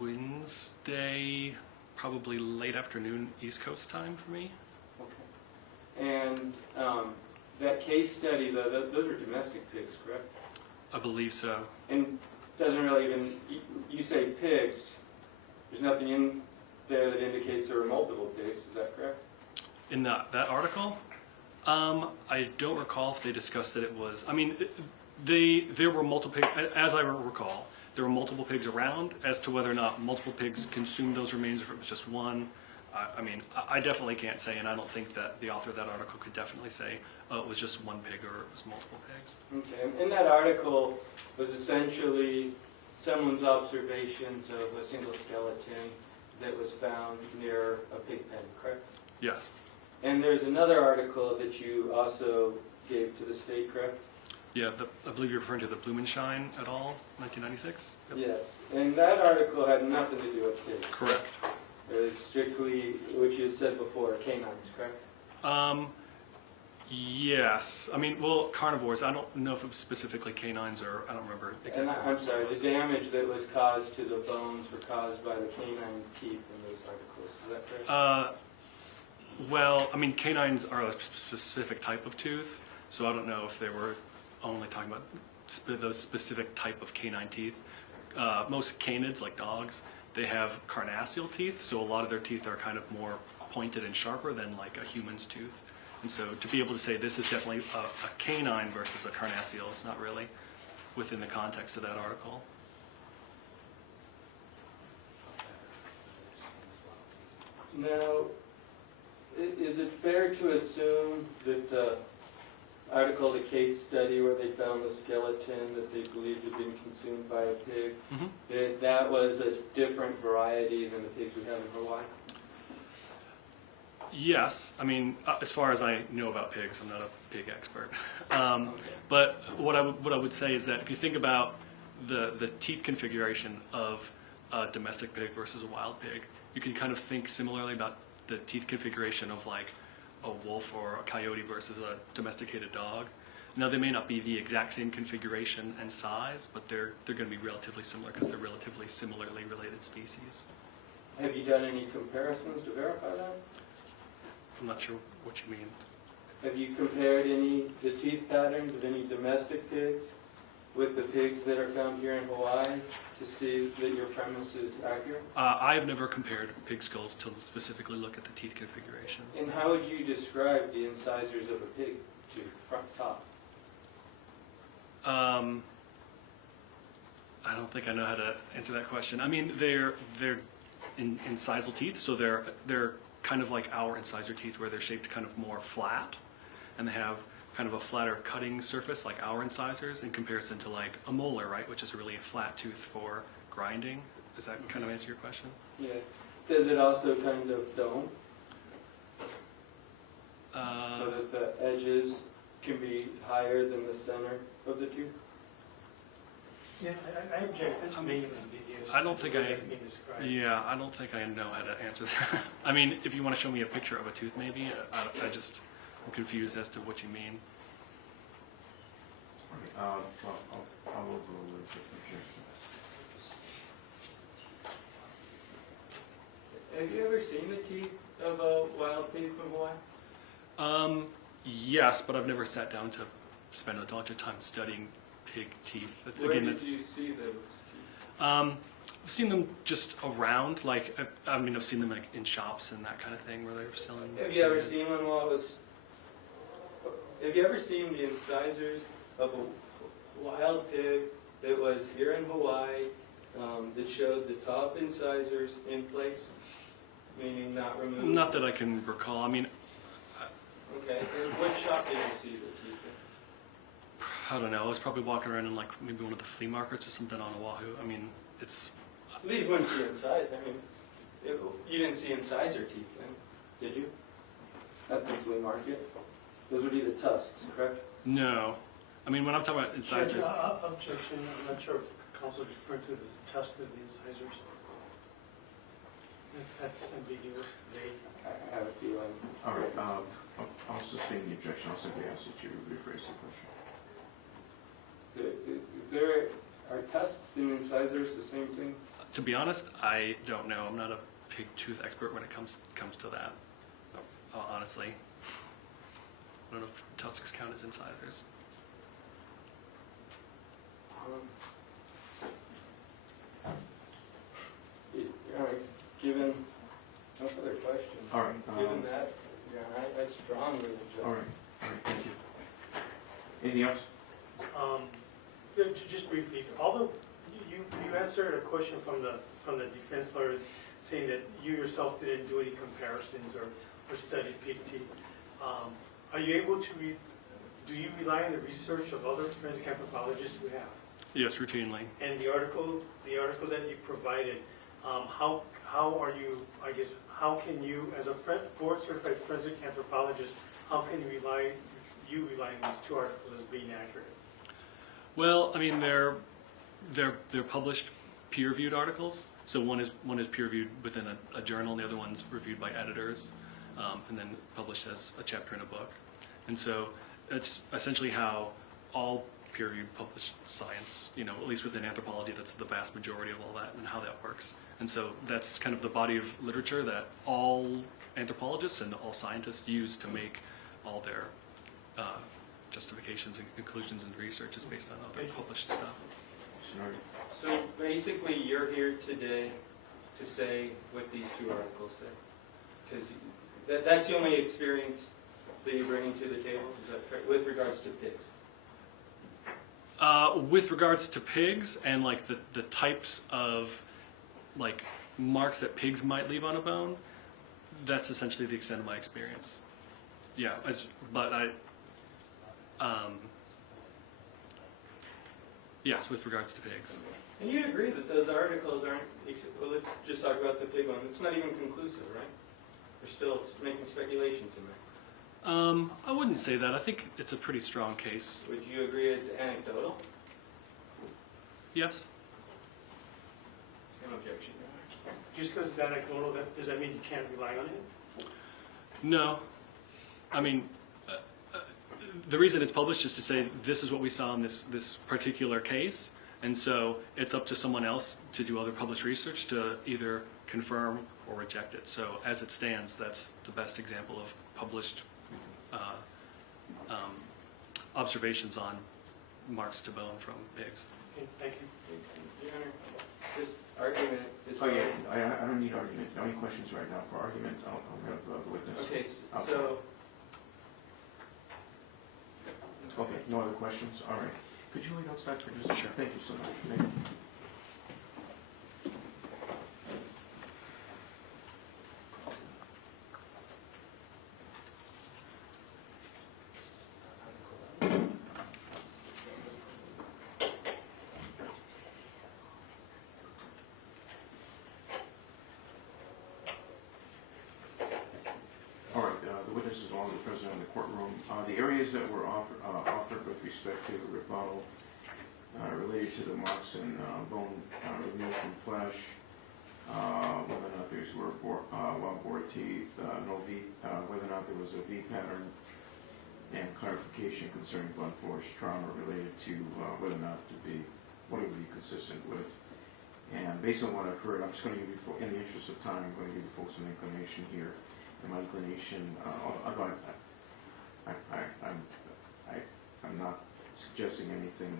Wednesday, probably late afternoon East Coast time for me. Okay. And that case study, those are domestic pigs, correct? I believe so. And doesn't really even, you say pigs, there's nothing in there that indicates there were multiple pigs, is that correct? In that article, I don't recall if they discussed that it was, I mean, there were multiple pigs, as I recall, there were multiple pigs around. As to whether or not multiple pigs consumed those remains, or if it was just one, I mean, I definitely can't say, and I don't think that the author of that article could definitely say, oh, it was just one pig or it was multiple pigs. Okay, and that article was essentially someone's observations of a single skeleton that was found near a pig pen, correct? Yes. And there's another article that you also gave to the state, correct? Yeah, I believe you're referring to the Blumenschein et al., 1996? Yep. Yes, and that article had nothing to do with pigs. Correct. It was strictly, which you had said before, canines, correct? Yes. I mean, well, carnivores. I don't know if it was specifically canines or I don't remember exactly. And I'm sorry, the damage that was caused to the bones were caused by the canine teeth in those articles. Is that correct? Well, I mean, canines are a specific type of tooth, so I don't know if they were only talking about those specific type of canine teeth. Most canids, like dogs, they have carnassial teeth, so a lot of their teeth are kind of more pointed and sharper than like a human's tooth. And so to be able to say this is definitely a canine versus a carnassial, it's not really within the context of that article. Now, is it fair to assume that the article, the case study where they found the skeleton that they believed had been consumed by a pig, that was a different variety than the pigs we have in Hawaii? Yes, I mean, as far as I know about pigs, I'm not a pig expert. But what I would say is that if you think about the teeth configuration of a domestic pig versus a wild pig, you can kind of think similarly about the teeth configuration of like a wolf or a coyote versus a domesticated dog. Now, they may not be the exact same configuration and size, but they're going to be relatively similar because they're relatively similarly related species. Have you done any comparisons to verify that? I'm not sure what you mean. Have you compared the teeth patterns of any domestic pigs with the pigs that are found here in Hawaii to see that your premise is accurate? I have never compared pig skulls to specifically look at the teeth configurations. And how would you describe the incisors of a pig tooth, front top? I don't think I know how to answer that question. I mean, they're incisal teeth, so they're kind of like our incisor teeth, where they're shaped kind of more flat, and they have kind of a flatter cutting surface like our incisors in comparison to like a molar, right, which is really a flat tooth for grinding. Does that kind of answer your question? Yeah. Does it also kind of dome? So that the edges can be higher than the center of the tooth? Yeah, I object. That's being ambiguous. I don't think the way it's being described. Yeah, I don't think I know how to answer that. I mean, if you want to show me a picture of a tooth, maybe. I'm confused as to what you mean. I'll overrule the objection. Have you ever seen the teeth of a wild pig from Hawaii? Yes, but I've never sat down to spend a bunch of time studying pig teeth. Where Again, did that's, you see those? I've seen them just around, like, I mean, I've seen them like in shops and that kind of thing where they're selling. Have you ever pigs. seen one while it was? Have you ever seen the incisors of a wild pig that was here in Hawaii that showed the top incisors in place, meaning not removed? Not that I can recall. I mean, Okay. And what shop did you see the teeth in? I don't know. I was probably walking around in like maybe one of the flea markets or something on Oahu. I mean, it's So these wouldn't be incised. I mean, you didn't see incisor teeth then, did you? At the flea market? Those would be the tusks, correct? no. I mean, when I'm talking about incisors, Objection, I'm not sure if council is referring to the tusk as the incisors. That's ambiguous, vague. I have a feeling. All right, I'll sustain the objection. I'll simply ask that you rephrase the question. Are tusks and incisors the same thing? to be honest, I don't know. I'm not a pig tooth expert when it comes to that. Honestly, I don't know if tusks count as incisors. All right, given, no further questions. All right, Given that, yeah, I strongly object. All right, thank you. Anything else? Just briefly, although you answered a question from the defense lawyer saying that you yourself didn't do any comparisons or study pig teeth, are you able to do you rely on the research of other forensic anthropologists who have? Yes, routinely. And the article that you provided, how are you, I guess, how can you, as a board certified forensic anthropologist, how can you rely on these two articles as being accurate? Well, I mean, they're published peer-reviewed articles. So one is peer-reviewed within a journal, and the other one's reviewed by editors, and then published as a chapter in a book. And so it's essentially how all peer-reviewed published science, at least within anthropology, that's the vast majority of all that, and how that works. And so that's kind of the body of literature that all anthropologists and all scientists use to make all their justifications and conclusions and research is based on other published stuff. Sorry. So basically, you're here today to say what these two articles say, because that's the only experience that you're bringing to the table, is that correct, with regards to pigs? With regards to pigs and like the types of like marks that pigs might leave on a bone, that's essentially the extent of my experience. Yeah, yes, with regards to pigs. And you agree that those articles aren't, well, let's just talk about the pig one, it's not even conclusive, right? They're still making speculations in there. I wouldn't say that. I think it's a pretty strong case. Would you agree it's anecdotal? Yes. Same objection. Just because it's anecdotal, does that mean you can't rely on it? No. I mean, the reason it's published is to say this is what we saw in this particular case, and so it's up to someone else to do other published research to either confirm or reject it. So as it stands, that's the best example of published observations on marks to bone from pigs. Okay, thank you. Your Honor, this argument is... Oh, yeah, I don't need argument. No, any questions right now for argument? I'll have the witness. Okay, Okay. so... Okay, no other questions? All right. Could you wait outside for just a Sure. second? Thank you so much. Thank you. All right, the witness is already present in the courtroom. The areas that were offered with respect to the rebuttal related to the marks and bone removed from flesh, whether or not these were well-bored teeth, no V, whether or not there was a V pattern, and clarification concerning blunt force trauma related to whether or not what it would be consistent with. And based on what I've heard, I'm just going to give you, in the interest of time, I'm going to give you folks an inclination here. And my inclination, although I'm I'm not suggesting anything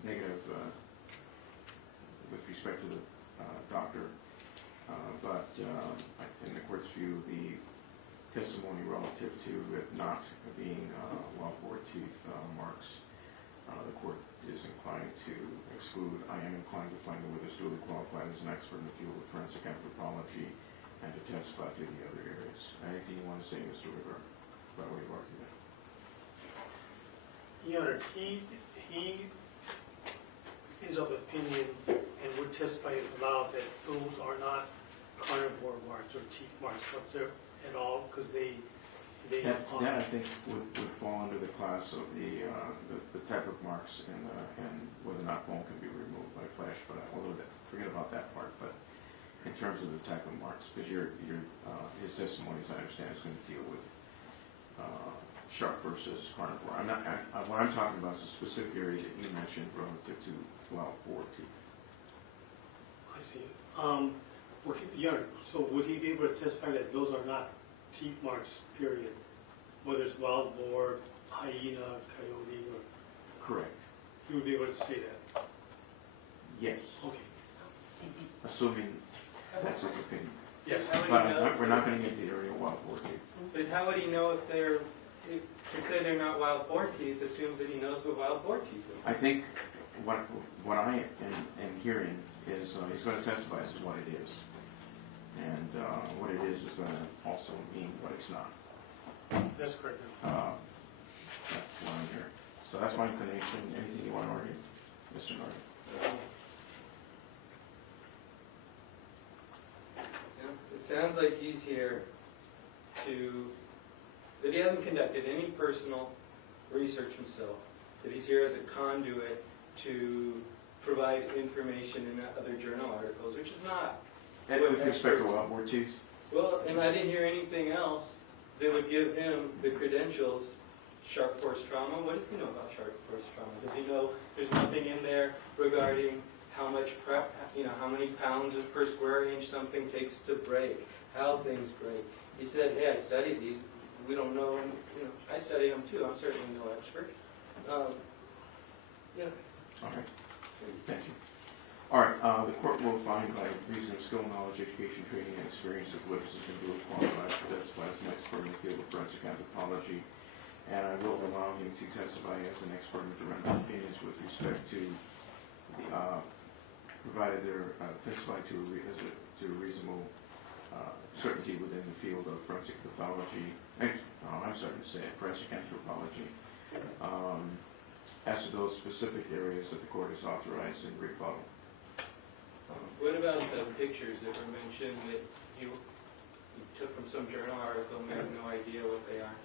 negative with respect to the doctor, but in the court's view, the testimony relative to it not being well-bored teeth marks, the court is inclined to exclude. I am inclined to find the witness duly qualified as an expert in the field of forensic anthropology and to testify to the other areas. Anything you want to say, Mr. Rivera, about what you've argued? Your Honor, he is of opinion and would testify if allowed that those are not carnivore marks or teeth marks whatsoever at all, because they That I think would fall under the class of the type of marks and whether or not bone can be removed by flesh. But although forget about that part. But in terms of the type of marks, because his testimony, as I understand, is going to deal with shark versus carnivore. What I'm talking about is a specific area that you mentioned relative to wild-boar teeth. I see. Your Honor, so would he be able to testify that those are not teeth marks, period? Whether it's wild boar, hyena, coyote, or... Correct. He would be able to say that? Yes. Okay. Assuming that's his opinion. Yes. But we're not going to get the area of wild-boar teeth. But how would he know if to say they're not wild boar teeth assumes that he knows what wild boar teeth are? I think what I am hearing is he's going to testify as to what it is. And what it is going to also mean what it's not. That's correct. That's what I'm hearing. So that's my inclination. Anything you want to argue? Mr. Norton? It sounds like he's here that he hasn't conducted any personal research himself, that he's here as a conduit to provide information in other journal articles, which is not. With respect to wild-boar teeth? Well, and I didn't hear anything else that would give him the credentials. Shark force trauma, what does he know about shark force trauma? Does he know there's nothing in there regarding how much how many pounds per square inch something takes to break, how things break? He said, hey, I studied these. We don't know, I studied them too. I'm certainly no expert. Yeah. All right. Thank you. All right, the court will find by reason of skill, knowledge, education, training, and experience of witnesses and duly qualified to testify as an expert in the field of forensic anthropology, and I will allow him to testify as an expert in direct opinions with respect to provided they're testified to a reasonable certainty within the field of forensic pathology. I'm sorry to say it, forensic anthropology. As to those specific areas that the court is authorized in rebuttal. What about the pictures that were mentioned that you took from some journal article and have no idea what they are?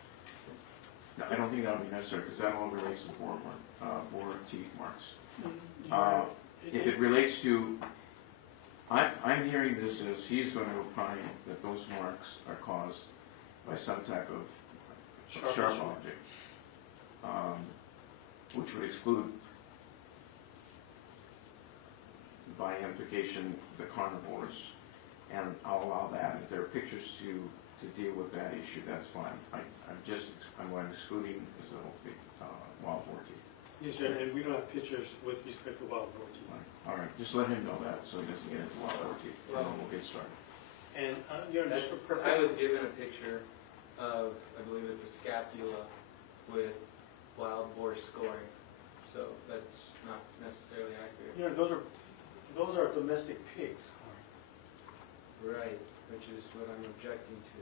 No, I don't think that would be necessary because that all relates to boar teeth marks. If it relates to, I'm hearing this as he's going to opine that those marks are caused by some type of sharp object, which would exclude, by implication, the carnivores, and I'll allow that. If there are pictures to deal with that issue, that's fine. What I'm excluding is the wild boar teeth. Yes, sir, and we don't have pictures with respect to wild boar teeth. All right, just let him know that so he doesn't get into wild boar teeth, and then we'll get started. And just for purpose... I was given a picture of, I believe it's a scapula with wild boar scoring, so that's not necessarily accurate. Those are domestic pigs. Right, which is what I'm objecting to.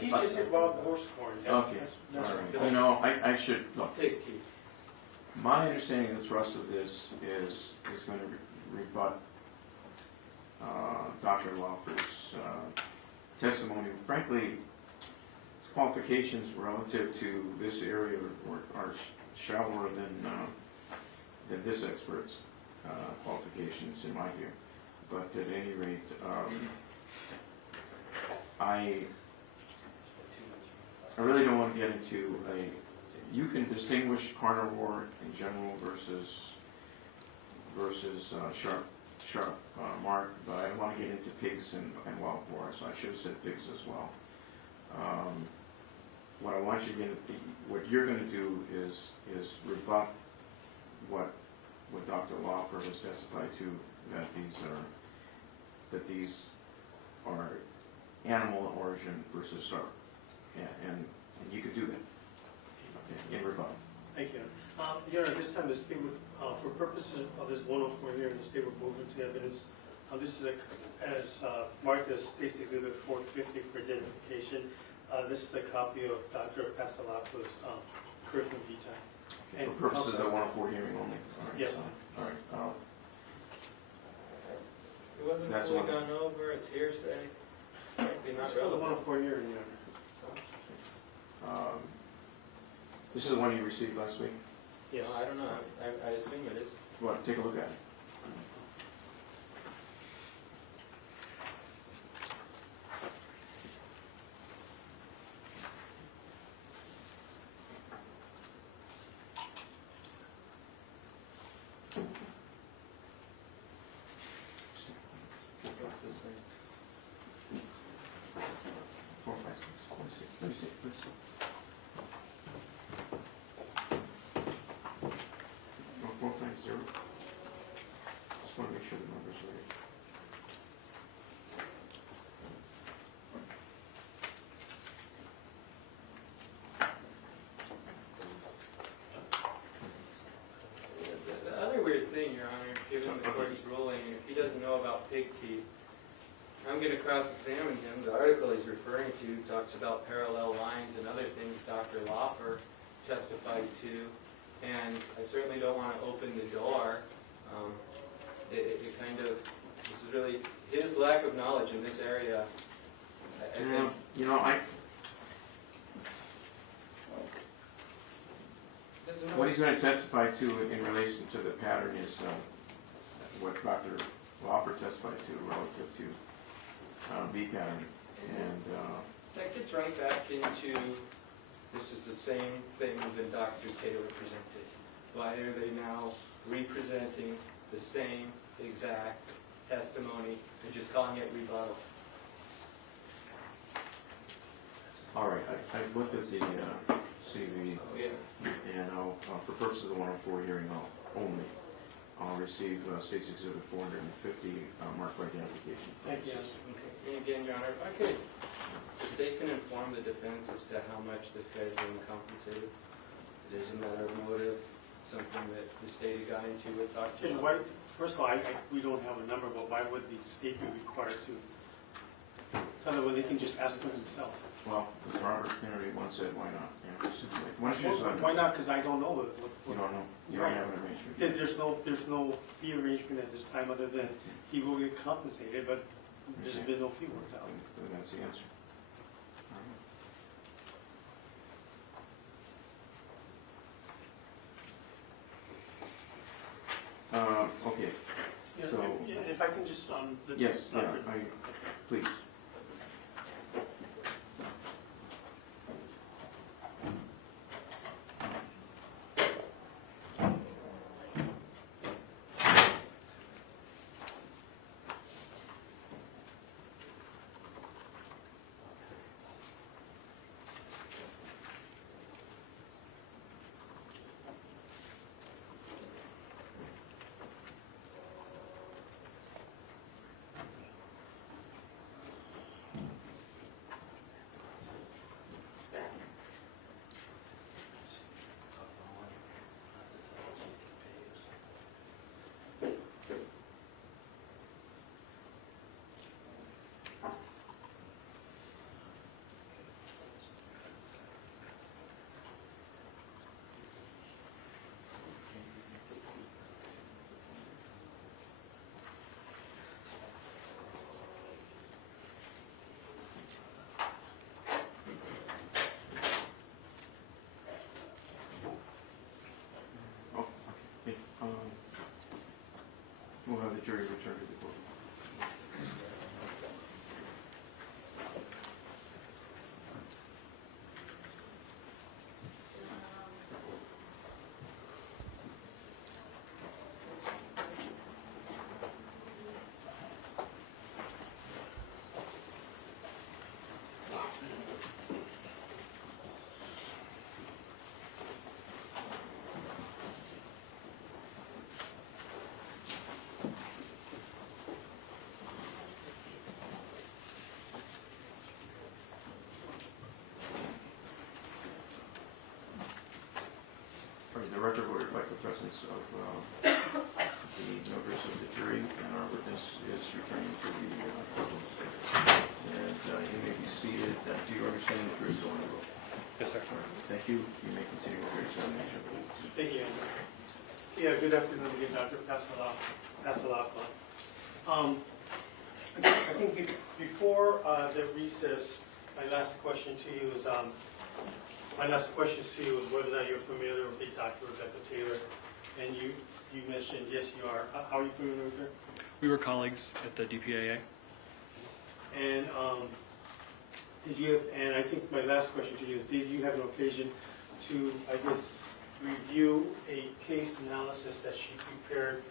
Teeth isn't wild boar scoring. Okay, all right. I should, look. Pig teeth. My understanding of the thrust of this is going to rebut Dr. Lawford's testimony. Frankly, his qualifications relative to this area are shallower than this expert's qualifications, in my view. But at any rate, I really don't want to get into you can distinguish carnivore in general versus sharp mark, but I don't want to get into pigs and wild boar, so I should have said pigs as well. what I want you to, what you're gonna do is rebut what Dr. Lawfer has testified to, that these are animal origin versus are, and you could do that, okay, in rebuttal. Thank you. Your Honor, this time the state would, for purposes of this 104 hearing, the state would move into evidence. This is as marked as State's Exhibit 450 for identification. This is a copy of Dr. Pasalapo's curriculum vitae. Okay, for purposes of the 104 hearing only. All right, Yes. so, all right. It wasn't That's fully one. gone over, it's hearsay. Frankly, not It's for the relevant. 104 hearing, Your Honor. This is the one you received last week? Yes. I don't know, I assume it is. Well, take a look at it. What's this thing? 4, 5, 6. Let me see. No, 450. Just want to make sure the number's right. The other weird thing, Your Honor, given the court's ruling, if he doesn't know about pig teeth, I'm going to cross-examine him. The article he's referring to talks about parallel lines and other things Dr. Lawfer testified to, and I certainly don't want to open the door. It kind of, this is really his lack of knowledge in this area. I think. You know, Doesn't know- what he's going to testify to in relation to the pattern is what Dr. Lawfer testified to relative to B pattern. And That gets right back into, this is the same thing that Dr. Taylor presented. Why are they now representing the same exact testimony and just calling it rebuttal? all right, I've looked at the CV, Oh, yeah. and for purposes of the 104 hearing I'll receive State's Exhibit 450 marked by identification. Thank you. Okay. And again, Your Honor, if I could, the state can inform the defense as to how much this guy's being compensated. There's a matter of motive, something that the state had got into with Dr. Judge, why, first of all, we don't have a number, but why would the state be required to tell them when they can just ask them themselves? Well, Robert Kennedy once said, why not? You know, just like, why don't you just let Why not? Because I don't know what. You don't know. You don't have an arrangement. There's no fee arrangement at this time other than he will get compensated, but there's been no fee worked out. Then that's the answer. Okay, Yeah, so, if I can just, yes, please. evidence of the notice of the jury, and our witness is returning to the courtroom. And you may be seated. Do you understand the jury's going to vote? Yes, sir. Thank you. You may continue with your examination. Thank you. Yeah, good afternoon again, Dr. Pasalapa. I think before the recess, my last question to you was whether or not you're familiar with Dr. Rebecca Taylor, and you mentioned yes, you are. How are you familiar with her? We were colleagues at the DPAA. And and I think my last question to you is, did you have an occasion to, I guess, review a case analysis that she prepared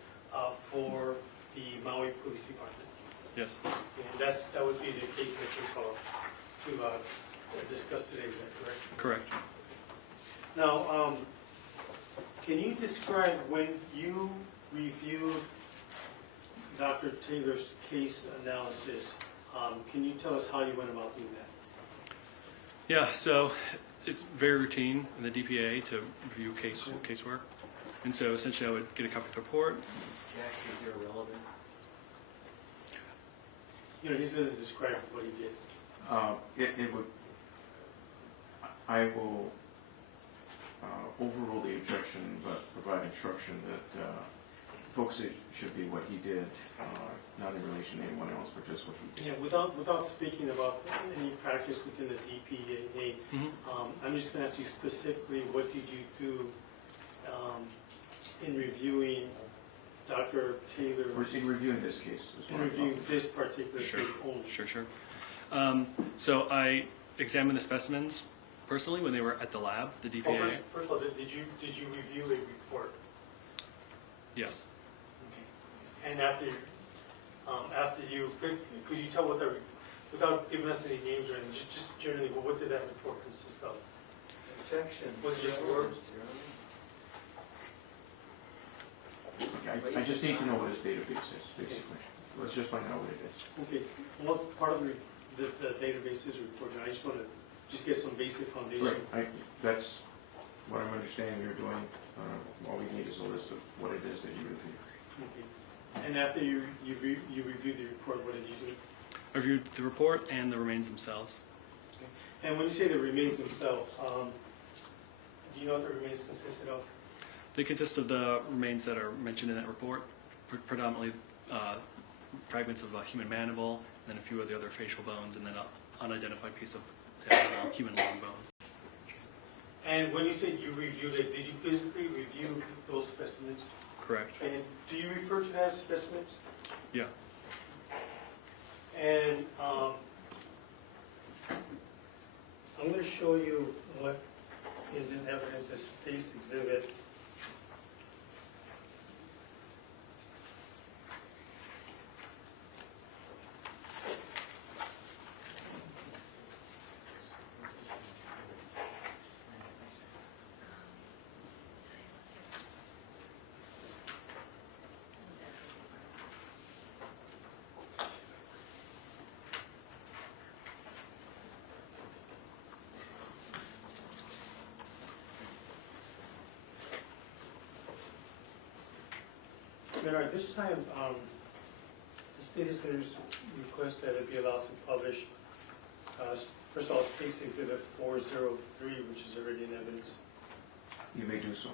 for the Maui Police Department? Yes. And that would be the case that you called to discuss today, is that correct? Correct. Now, can you describe when you reviewed Dr. Taylor's case analysis, can you tell us how you went about doing that? Yeah, so it's very routine in the DPA to review casework. And so essentially I would get a copy of the report. Jack, is there relevant? You know, he's going to describe what he did. It would. I will overrule the objection, but provide instruction that focus should be what he did, not in relation to anyone else, but just what he did. Yeah, without speaking about any practice within the DPAA, I'm just going to ask you specifically, what did you do in reviewing Dr. Taylor's... In reviewing this case. In reviewing this particular Sure. case only. Sure. So I examined the specimens personally when they were at the lab, the DPAA. Oh, first of all, did you review a report? Yes. Okay. And after you, could you tell what the, without giving us any names or anything, just generally, what did that report consist of? Objection. Was it just words? Okay, I just need to know what his database is, basically. Let's just find out what it is. Okay. What part of the database is reported? I just want to just get some basic foundation. Right. That's what I'm understanding you're doing. All we need is a list of what it is that you review. Okay. And after you reviewed the report, what did you do? I reviewed the report and the remains themselves. Okay. And when you say the remains themselves, do you know what the remains consisted of? They consist of the remains that are mentioned in that report, predominantly fragments of a human mandible, and then a few of the other facial bones, and then an unidentified piece of human long bone. And when you said you reviewed it, did you physically review those specimens? Correct. And do you refer to that as specimens? Yeah. And I'm going to show you what is in evidence as State's Exhibit. All right, this time, the state is going to request that it be allowed to publish, first of all, State's Exhibit 403, which is already in evidence. You may do so.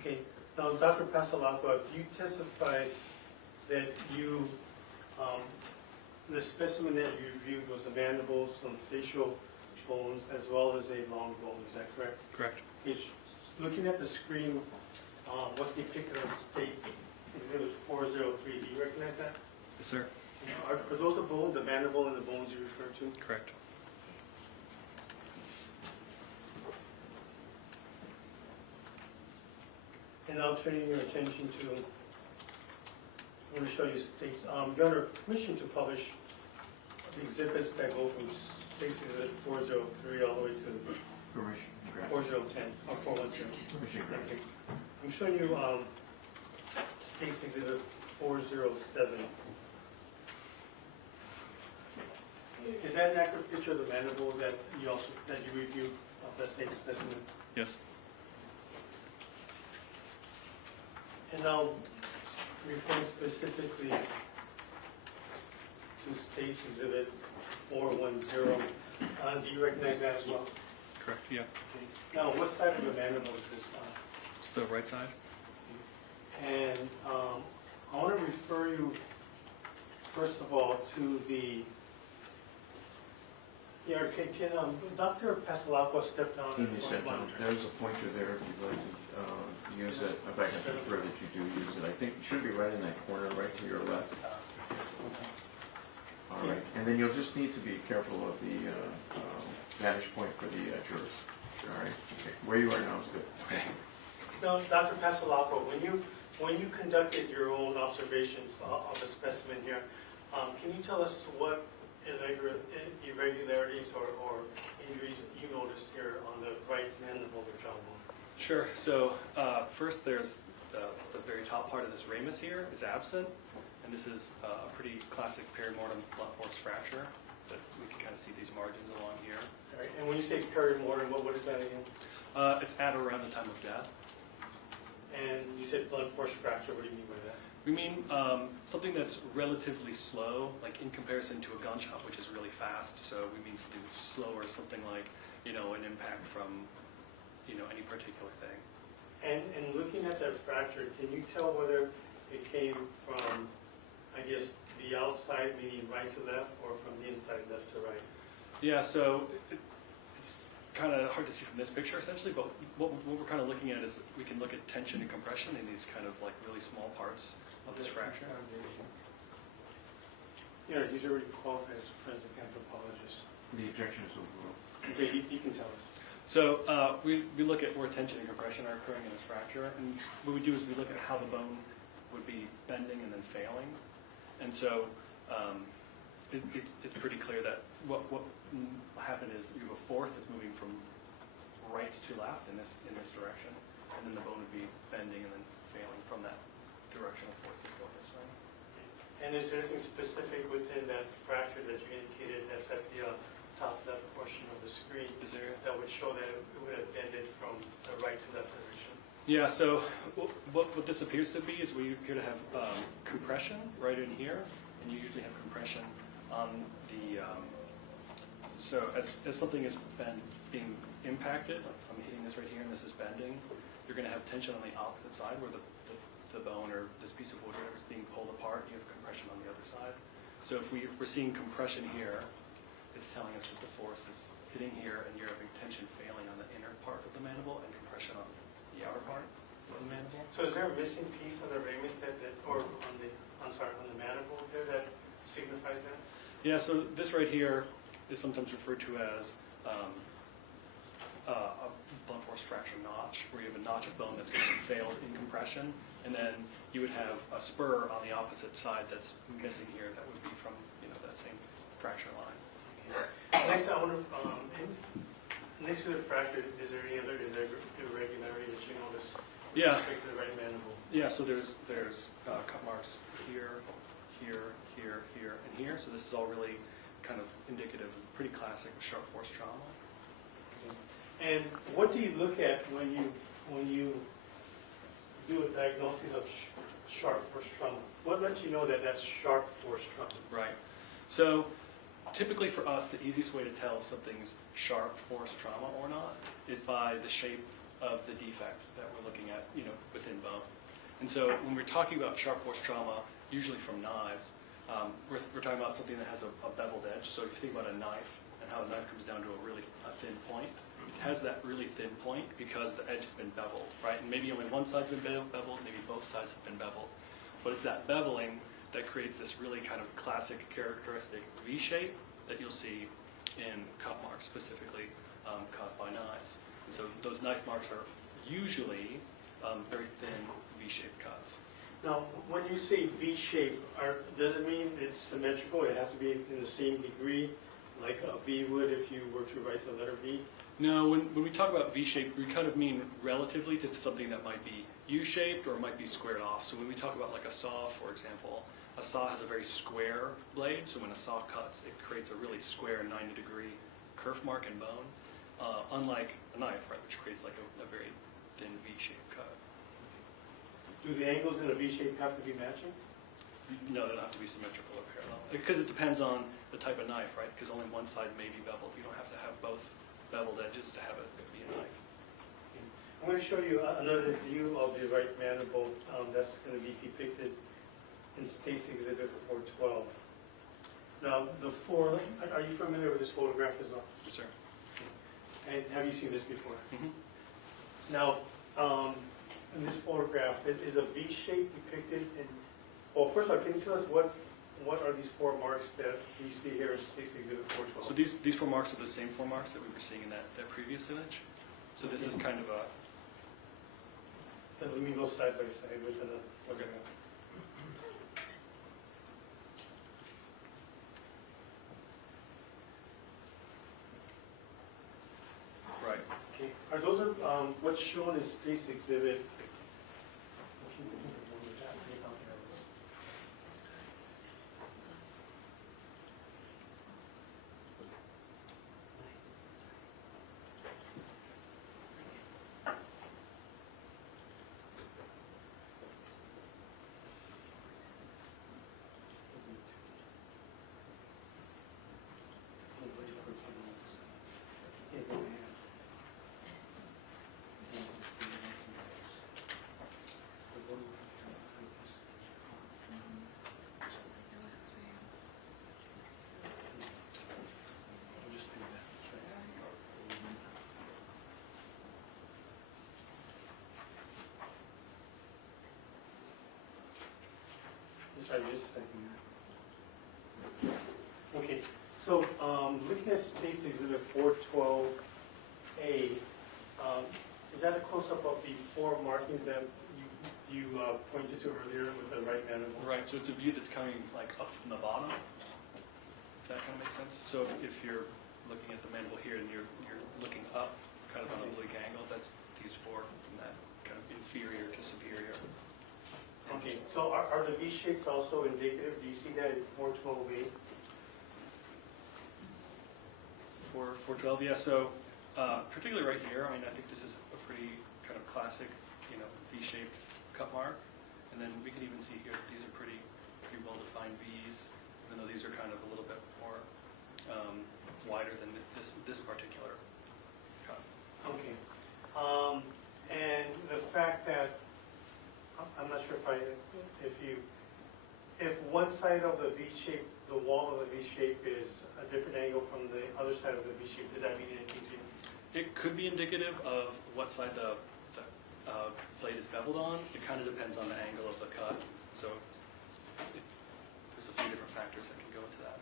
Okay, now, Dr. Pasalapa, you testified that you, the specimen that you reviewed was the mandible, some facial bones, as well as a long bone, is that correct? Correct. Looking at the screen, what's depicted on State's Exhibit 403, do you recognize that? Yes, sir. Are those the bones, the mandible and the bones you refer to? Correct. And now turning your attention to, I'm going to show you State's, you're under permission to publish the exhibits that go from State's Exhibit 403 all the way to Permission. 4010, or 410. Permission granted. I'm showing you State's Exhibit 407. Is that an accurate picture of the mandible that you reviewed of the same specimen? Yes. And now, referring specifically to State's Exhibit 410, do you recognize that as well? Correct, yeah. Okay. Now, what side of the mandible is this on? It's the right side. And I want to refer you, first of all, to the, can Dr. Pastelacqua step down? He may step down. There's a pointer there if you'd like to use it. In fact, I prefer that you do use it. I think it should be right in that corner, right to your left. All right, and then you'll just need to be careful of the vantage point for the jurors. All right, okay. Where you are now is good. Okay. Now, Dr. Pastelacqua, when you conducted your own observations of the specimen here, can you tell us what irregularities or injuries you noticed here on the right mandible or jawbone? Sure. So first, there's the very top part of this ramus here is absent, and this is a pretty classic perimortem blunt force fracture that we can kind of see these margins along here. All right. And when you say perimortem, what is that again? It's at or around the time of death. And you said blunt force fracture. What do you mean by that? We mean something that's relatively slow, like in comparison to a gunshot, which is really fast. So we mean something that's slower, something like, an impact from, any particular thing. And looking at that fracture, can you tell whether it came from, I guess, the outside, meaning right to left, or from the inside, left to right? Yeah, so it's kind of hard to see from this picture, essentially, but what we're kind of looking at is we can look at tension and compression in these kind of like really small parts of this fracture. He's already qualified as a forensic anthropologist. The objection is overruled. Okay, he can tell us. So we look at where tension and compression are occurring in this fracture, and what we do is we look at how the bone would be bending and then failing. And so it's pretty clear that what happened is you have a force that's moving from right to left in this direction, and then the bone would be bending and then failing from that directional force that's going this way. And is there anything specific within that fracture that you indicated that's at the top left portion of the screen that would show that it would have bended from the right to left direction? Yeah, so what this appears to be is we appear to have compression right in here, and you usually have compression on the, so as something is being impacted, like I'm hitting this right here and this is bending, you're going to have tension on the opposite side where the bone or this piece of wood or whatever is being pulled apart, you have compression on the other side. So if we're seeing compression here, it's telling us that the force is hitting here and you're having tension failing on the inner part of the mandible and compression on the outer part of the mandible. So is there a missing piece on the ramus or on the mandible there that signifies that? Yeah, so this right here is sometimes referred to as a blunt force fracture notch, where you have a notch of bone that's kind of failed in compression, and then you would have a spur on the opposite side that's missing here that would be from that same fracture line. Next, I wonder, next to the fracture, is there any other irregularity that you notice? Yeah. With respect to the right mandible? Yeah, so there's cut marks here, here, here, here, and here. So this is all really kind of indicative of pretty classic sharp force trauma. And what do you look at when you do a diagnosis of sharp force trauma? What lets you know that that's sharp force trauma? Right. So typically for us, the easiest way to tell if something's sharp force trauma or not is by the shape of the defect that we're looking at, within bone. And so when we're talking about sharp force trauma, usually from knives, we're talking about something that has a beveled edge. So if you think about a knife and how a knife comes down to a really thin point, it has that really thin point because the edge has been beveled, right? And maybe only one side's been beveled, maybe both sides have been beveled. But it's that beveling that creates this really kind of classic characteristic V shape that you'll see in cut marks, specifically caused by knives. And so those knife marks are usually very thin V-shaped cuts. Now, when you say V-shape, does it mean it's symmetrical? It has to be in the same degree, like a V would if you were to write the letter V? No, when we talk about V-shape, we kind of mean relatively to something that might be U-shaped or might be squared off. So when we talk about like a saw, for example, a saw has a very square blade, so when a saw cuts, it creates a really square 90-degree kerf mark in bone, unlike a knife, right, which creates like a very thin V-shaped cut. Do the angles in a V shape have to be matching? No, they don't have to be symmetrical or parallel. Because it depends on the type of knife, right? Because only one side may be beveled. You don't have to have both beveled edges to have it be a knife. I'm going to show you another view of the right mandible that's going to be depicted in State's Exhibit 412. Now, are you familiar with this photograph as well? Yes, sir. And have you seen this before? Mhm. Now, in this photograph, it is a V shape depicted in, well, first of all, can you tell us what are these 4 marks that we see here in State's Exhibit 412? So these 4 marks are the same 4 marks that we were seeing in that previous image. So this is kind of a... Let me go side by side with the photograph. Right. Okay, what's shown in State's Exhibit? Sorry, just a second. Okay, so looking at State's Exhibit 412A, is that a close-up of the 4 markings that you pointed to earlier with the right mandible? Right, so it's a view that's coming like up from the bottom. If that kind of makes sense. So if you're looking at the mandible here and you're looking up, kind of on a oblique angle, that's these 4 from that kind of inferior to superior. Okay, so are the V shapes also indicative? Do you see that in 412A? 412, yeah. So particularly right here, I mean, I think this is a pretty kind of classic, V-shaped cut mark. And then we can even see here that these are pretty well-defined V's, even though these are kind of a little bit more wider than this particular cut. Okay. And the fact that I'm not sure if one side of the V shape, the wall of the V shape is a different angle from the other side of the V shape, does that mean anything to you? It could be indicative of what side the blade is beveled on. It kind of depends on the angle of the cut. So there's a few different factors that can go into that.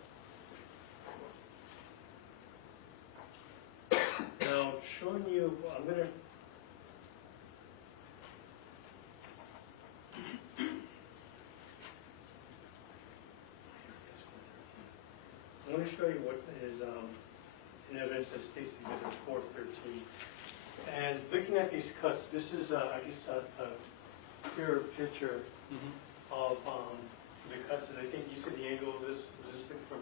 Now, showing you, I'm going to show you what is in evidence that State's Exhibit 413. And looking at these cuts, this is, I guess, a clearer picture of the cuts. And I think you said the angle of this was just from...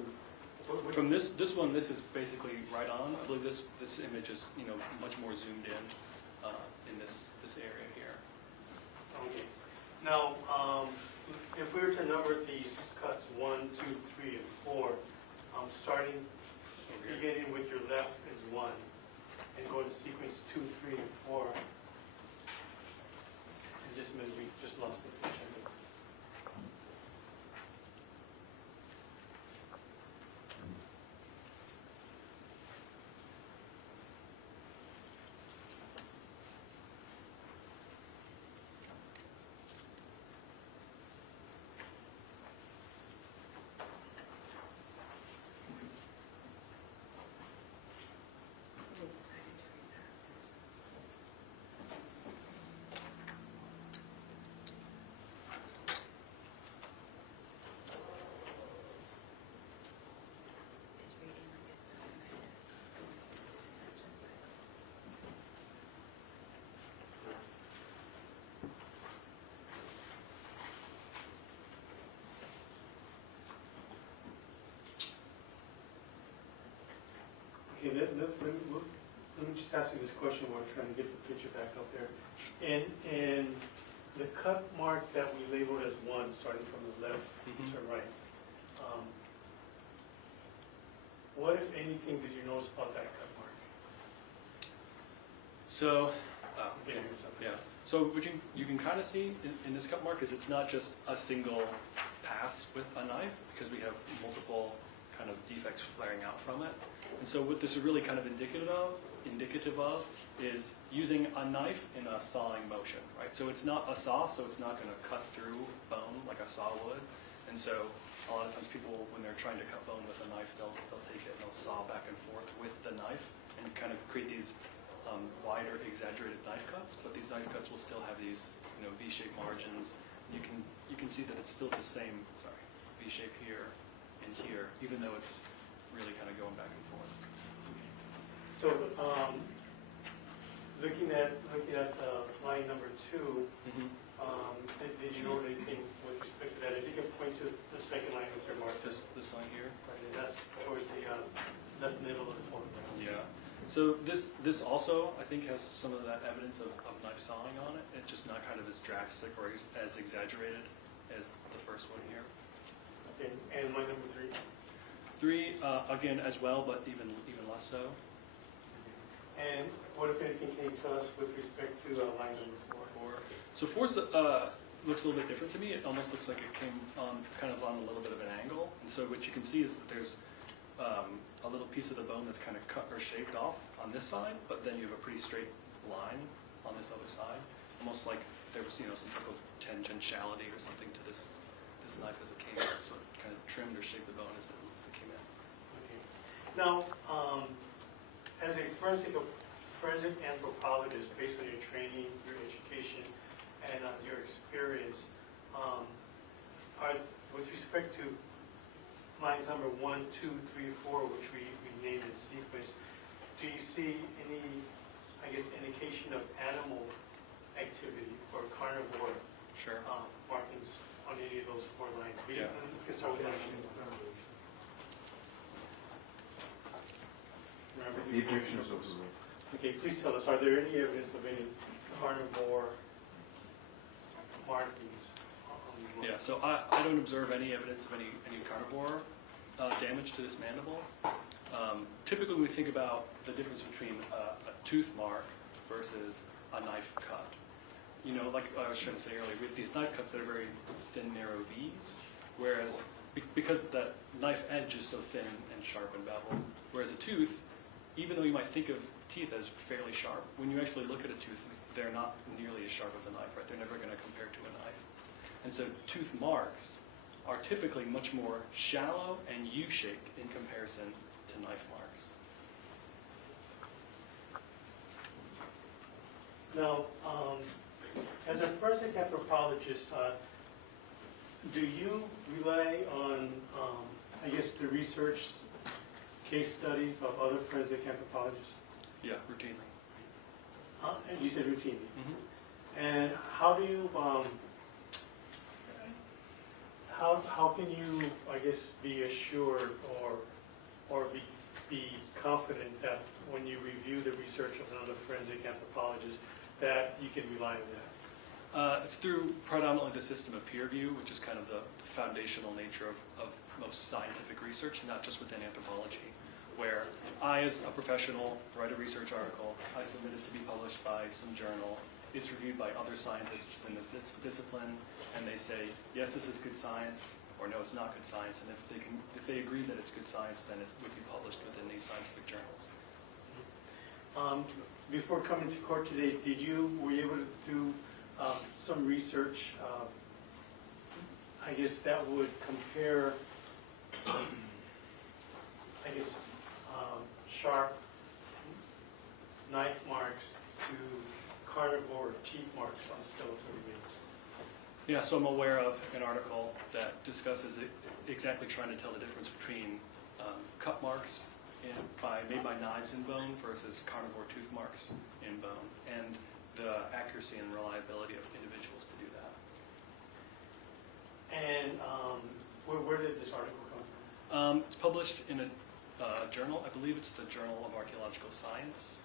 From this one, this is basically right on. I believe this image is much more zoomed in this area here. Okay. Now, if we were to number these cuts 1, 2, 3, and 4, beginning with your left is 1, and go to sequence 2, 3, and 4. And just maybe we just lost the picture. Okay, let me just ask you this question while I'm trying to get the picture back up there. In the cut mark that we labeled as 1, starting from the left Mhm. to right, what, if anything, did you notice about that cut mark? So, Okay, here's something. yeah. So what you can kind of see in this cut mark is it's not just a single pass with a knife, because we have multiple kind of defects flaring out from it. And so what this is really kind of indicative of is using a knife in a sawing motion, right? So it's not a saw, so it's not going to cut through bone like a saw would. And so a lot of times people, when they're trying to cut bone with a knife, they'll take it and they'll saw back and forth with the knife and kind of create these wider, exaggerated knife cuts. But these knife cuts will still have these, V-shaped margins. You can see that it's still the same, V-shape here and here, even though it's really kind of going back and forth. So, looking at line number 2, did you note anything with respect to that? If you can point to the second line with your mark, This line here. right, and that's towards the left middle of the photograph. Yeah. So this also, I think, has some of that evidence of knife sawing on it. It's just not kind of as drastic or as exaggerated as the first one here. Okay, and line number 3? 3, again, as well, but even less so. And what, if anything, can you tell us with respect to line number 4? So 4 looks a little bit different to me. It almost looks like it came on kind of on a little bit of an angle. And so what you can see is that there's a little piece of the bone that's kind of cut or shaped off on this side, but then you have a pretty straight line on this other side, almost like there was some type of tangentiality or something to this knife as it came out. So it kind of trimmed or shaped the bone as it came in. Okay. Now, as a forensic anthropologist, based on your training, your education, and your experience, with respect to lines number 1, 2, 3, 4, which we named in sequence, do you see any, indication of animal activity or carnivore Sure. markings on any of those 4 lines? Yeah. Let's start with that. Remember The objection is overruled. Okay, please tell us, are there any evidence of any carnivore markings on these lines? Yeah, so I don't observe any evidence of any carnivore damage to this mandible. Typically, we think about the difference between a tooth mark versus a knife cut. Like I was trying to say earlier, we have these knife cuts that are very thin, narrow V's, whereas because that knife edge is so thin and sharp and beveled, whereas a tooth, even though you might think of teeth as fairly sharp, when you actually look at a tooth, they're not nearly as sharp as a knife, right? They're never going to compare to a knife. And so tooth marks are typically much more shallow and U-shaped in comparison to knife marks. Now, as a forensic anthropologist, do you rely on, the research case studies of other forensic anthropologists? Yeah, routinely. And you said routinely. Mm-hmm. And how do you, how can you, be assured or be confident that when you review the research of another forensic anthropologist that you can rely on that? It's through predominantly the system of peer review, which is kind of the foundational nature of most scientific research, not just within anthropology, where I, as a professional, write a research article, I submit it to be published by some journal, it's reviewed by other scientists within this discipline, and they say, yes, this is good science, or no, it's not good science, and if they agree that it's good science, then it would be published within these scientific journals. Before coming to court today, were you able to do some research, that would compare, sharp knife marks to carnivore teeth marks on skeletal remains? Yeah, so I'm aware of an article that discusses exactly trying to tell the difference between cut marks made by knives in bone versus carnivore tooth marks in bone, and the accuracy and reliability of individuals to do that. And where did this article come from? It's published in a journal. I believe it's the Journal of Archaeological Science.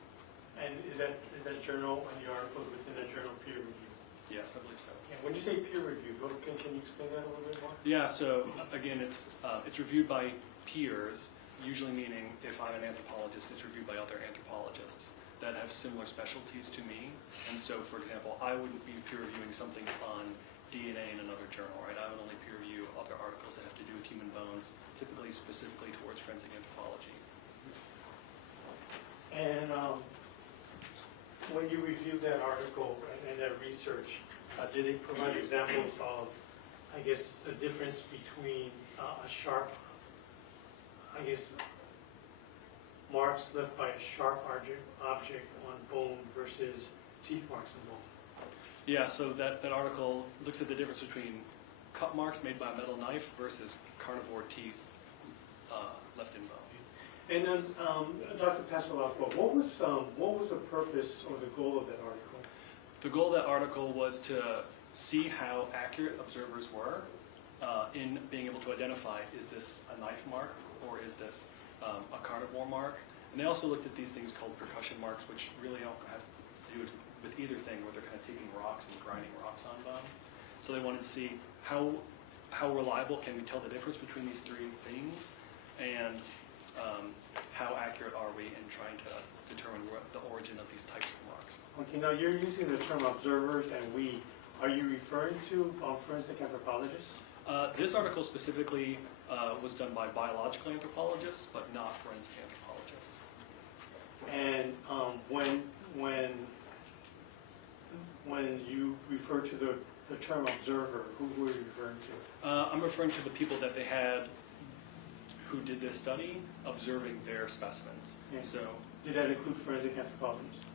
And is that journal and the article within that journal peer review? Yes, I believe so. Yeah, when you say peer review, can you explain that a little bit more? Yeah, so again, it's reviewed by peers, usually meaning if I'm an anthropologist, it's reviewed by other anthropologists that have similar specialties to me. And so, for example, I wouldn't be peer reviewing something on DNA in another journal, right? I would only peer review other articles that have to do with human bones, typically specifically towards forensic anthropology. And when you reviewed that article and that research, did they provide examples of, I guess, the difference between a sharp, I guess, marks left by a sharp object on bone versus teeth marks on bone? Yeah, so that article looks at the difference between cut marks made by a metal knife versus carnivore teeth left in bone. And then, Dr. Passalacqua, what was the purpose or the goal of that article? The goal of that article was to see how accurate observers were in being able to identify, is this a knife mark or is this a carnivore mark? And they also looked at these things called percussion marks, which really don't have to do with either thing, where they're kind of taking rocks and grinding rocks on bone. So they wanted to see how reliable can we tell the difference between these three things, and how accurate are we in trying to determine the origin of these types of marks. Okay, now you're using the term observers and we. Are you referring to forensic anthropologists? This article specifically was done by biological anthropologists, but not forensic anthropologists. And when you refer to the term observer, who were you referring to? I'm referring to the people that they had who did this study observing their specimens. Yeah. So, Did that include forensic anthropologists?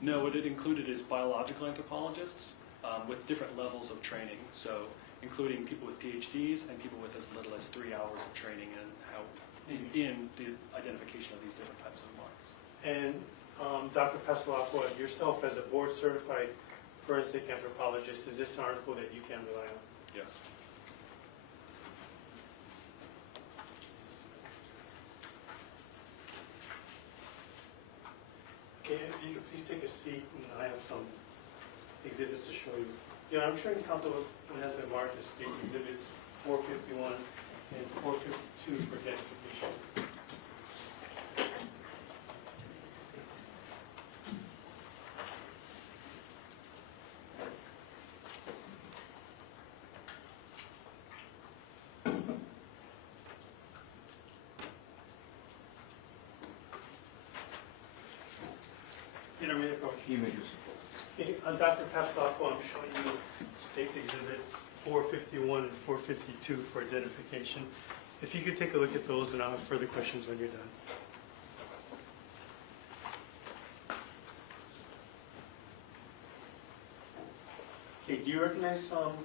no, what it included is biological anthropologists with different levels of training. So, including people with PhDs and people with as little as 3 hours of training in the identification of these different types of marks. And Dr. Passalacqua, yourself as a board-certified forensic anthropologist, is this an article that you can rely on? Yes. Okay, if you could please take a seat, and I have some exhibits to show you. Yeah, I'm sure council has been marked as state exhibits 451 and 452 for identification. Intermediate approach. Images. Okay, Dr. Passalacqua, I'm showing you state's exhibits 451 and 452 for identification. If you could take a look at those, and I'll have further questions when you're done. Okay, do you recognize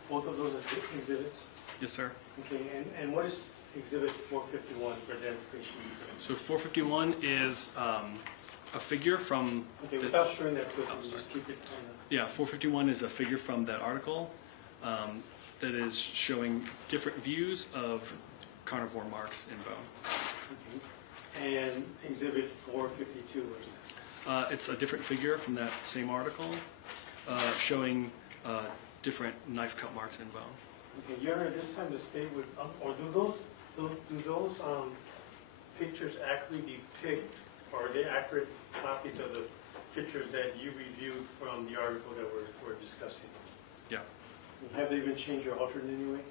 both of those as exhibits? Yes, sir. Okay, and what is exhibit 451 for identification? So 451 is a figure from Okay, the, without showing that to us, Oh, we'll just keep it on yeah, 451 is a figure from that article that is showing different views of carnivore marks in bone. the... Okay. And exhibit 452, what is that? It's a different figure from that same article showing different knife cut marks in bone. Okay, Your Honor, this time the state would, or do those pictures accurately depict, or are they accurate copies of the pictures that you reviewed from the article that we're discussing? Yeah. Have they been changed or altered in any way?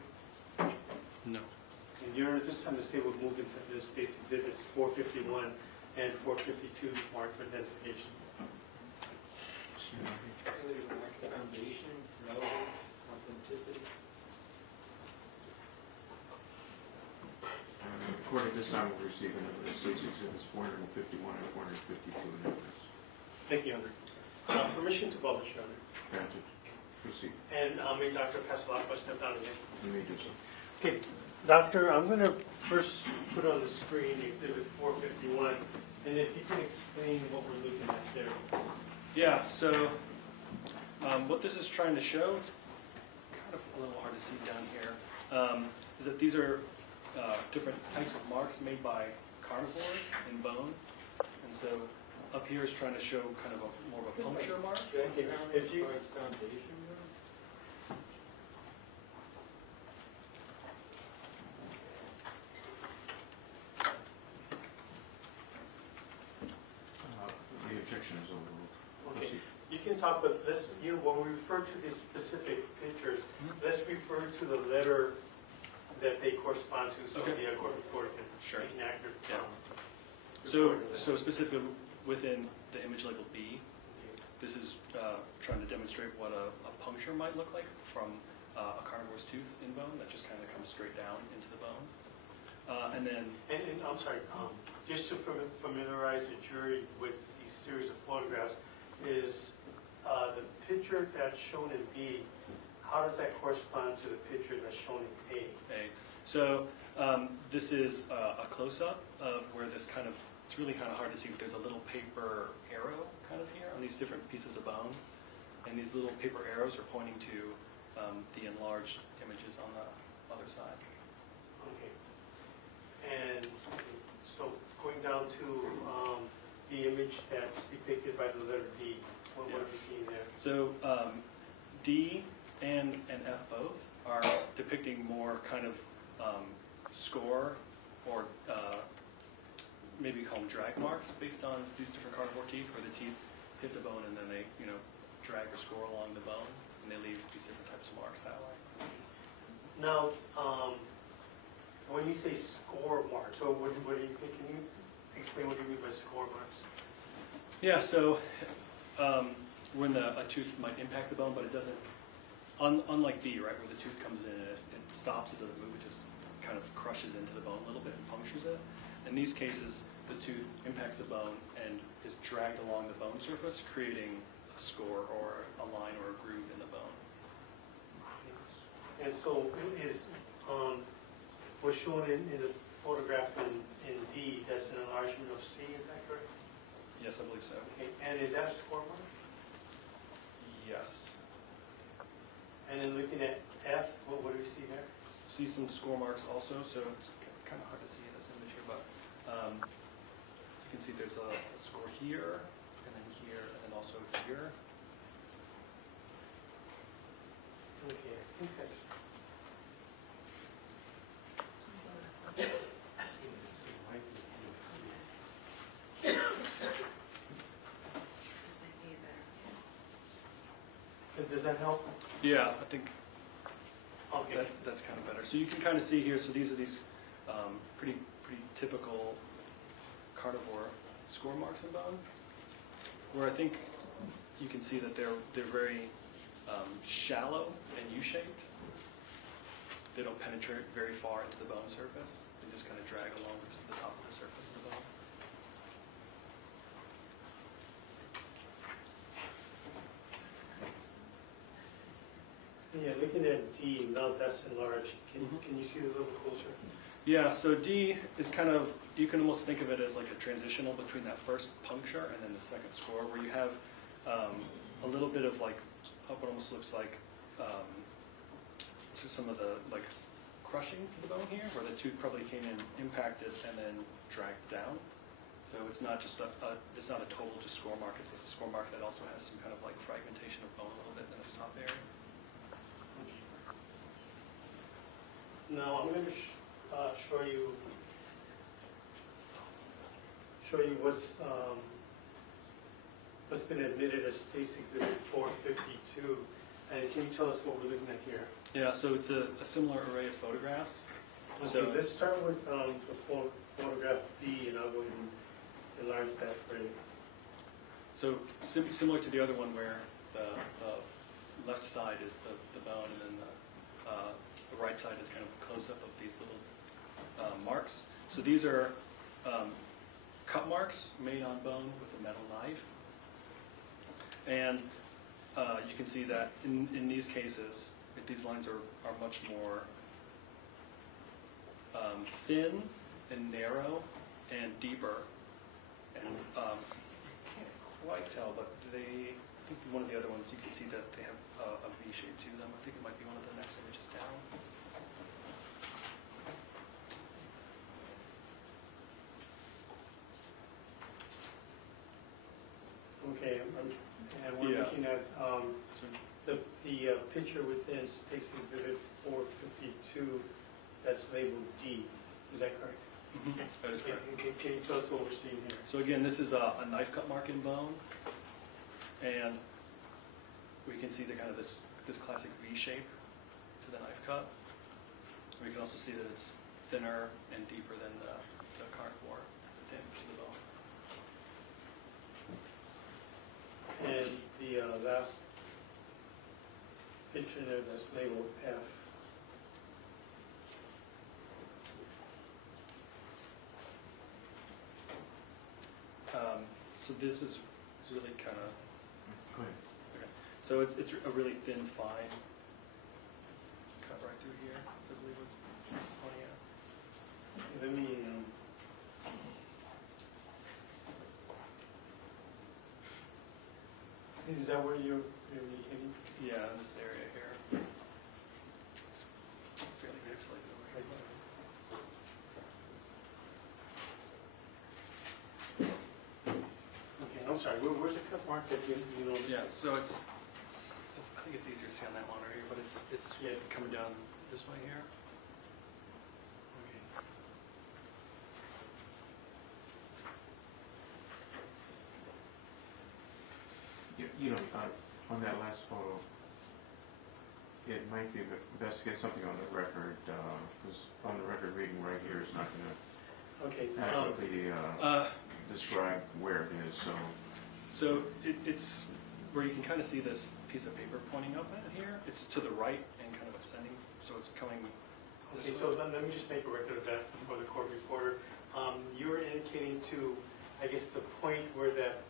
No. And Your Honor, this time the state would move into the state's exhibits 451 and 452 marked for identification. Foundation, relevance, authenticity. According to this time, we're receiving the state's exhibits 451 and 452 in evidence. Thank you, Your Honor. Permission to publish, Your Honor. Granted. Proceed. And may Dr. Passalacqua step down again. You may do so. Okay, Doctor, I'm going to first put on the screen exhibit 451, and if you can explain what we're looking at there. Yeah, so what this is trying to show, it's kind of a little hard to see down here, is that these are different types of marks made by carnivores in bone. And so up here is trying to show kind of more of a puncture mark. Background If as you- far as foundation goes? The objection is overruled. Okay, Proceed. you can talk, but let's, when we refer to these specific pictures, let's refer to the letter that they correspond to, so Okay. the court reporter can Sure. make an accurate. Yeah. report of that. So specifically within the image label B, this is trying to demonstrate what a puncture might look like from a carnivore's tooth in bone that just kind of comes straight down into the bone. And then, And I'm sorry, just to familiarize the jury with these series of photographs, is the picture that's shown in B, how does that correspond to the picture that's shown in A? so this is a close-up of where this kind of, it's really kind of hard to see, but there's a little paper arrow kind of here on these different pieces of bone. And these little paper arrows are pointing to the enlarged images on the other side. Okay. And so going down to the image that's depicted by the letter D, what are we seeing there? So D and F both are depicting more kind of score or maybe call them drag marks based on these different carnivore teeth, where the teeth hit the bone and then they, drag or score along the bone, and they leave these different types of marks that way. Now, when you say score marks, so what do you think? Can you explain what you mean by score marks? Yeah, so when a tooth might impact the bone, but it doesn't, unlike B, right, where the tooth comes in, it stops, it doesn't move, it just kind of crushes into the bone a little bit and punctures it. In these cases, the tooth impacts the bone and is dragged along the bone surface, creating a score or a line or a groove in the bone. And so is, what's shown in the photograph in D, that's an enlargement of C, is that correct? Yes, I believe so. Okay, and is that a score mark? Yes. And then looking at F, what do we see there? See some score marks also, so it's kind of hard to see in this image here, but you can see there's a score here, and then also here. Okay, I think that's. Does that help? Yeah, I think Okay. that's kind of better. So you can kind of see here, so these are these pretty typical carnivore score marks in bone, where I think you can see that they're very shallow and U-shaped. They don't penetrate very far into the bone surface. They just kind of drag along to the top of the surface of the bone. Yeah, looking at D, now that's enlarged. Can Mhm. you see it a little closer? Yeah, so D is kind of, you can almost think of it as like a transitional between that first puncture and then the second score, where you have a little bit of like, what almost looks like so some of the like crushing to the bone here, where the tooth probably came in, impacted, and then dragged down. So it's not just it's not a total just score mark, it's a score mark that also has some kind of like fragmentation of bone a little bit in its top area. Now, I'm going to show you what's been admitted as State's Exhibit 452. And can you tell us what we're looking at here? Yeah, so it's a similar array of photographs. Okay, So- let's start with the photograph D, and I'll go ahead and enlarge that for you. So similar to the other one where the left side is the bone and then the right side is kind of a close-up of these little marks. So these are cut marks made on bone with a metal knife. And you can see that in these cases, these lines are much more thin and narrow and deeper. And you can't quite tell, but I think one of the other ones, you can see that they have a V shape to them. I think it might be one of the next images down. Okay, and we're Yeah. looking at So, the picture within Space Exhibit 452 that's labeled D. Is that correct? that is correct. Can you tell us what we're seeing here? So again, this is a knife cut mark in bone, and we can see the kind of this classic V shape to the knife cut. We can also see that it's thinner and deeper than the carnivore damage to the bone. And the last picture there that's labeled F. So this is really kind of, Go ahead. so it's a really thin, fine cut right through here, so I believe it's pointing out. Let me, is that where you're indicating? Yeah, in this area here. It's fairly pixelated over here. Okay, I'm sorry, where's the cut mark that you know? Yeah, so it's, I think it's easier to see on that monitor here, but it's Yeah. coming down this way here. Okay. You know, on that last photo, it might be best to get something on the record, because on the record reading right here is not going to Okay, adequately describe where it is, so. So it's where you can kind of see this piece of paper pointing up at here. It's to the right and kind of ascending, so it's coming this okay, way. so let me just make a record of that for the court reporter. You were indicating to, I guess, the point where that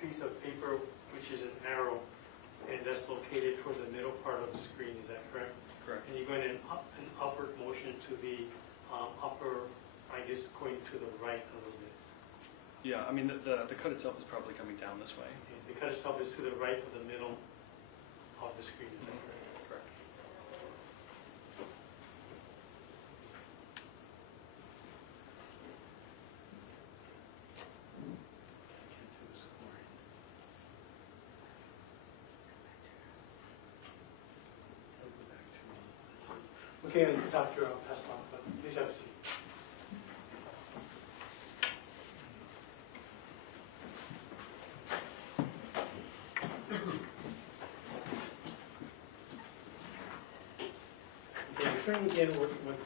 piece of paper, which is an arrow, and that's located towards the middle part of the screen, is that correct? Correct. And you're going in an upward motion to the upper, I guess, going to the right a little bit. Yeah, I mean, the cut itself is probably coming down this way. Okay, the cut itself is to the right of the middle of the screen, is that correct? Correct. Okay, Dr. Pascal, please have a seat. Okay, returning again with what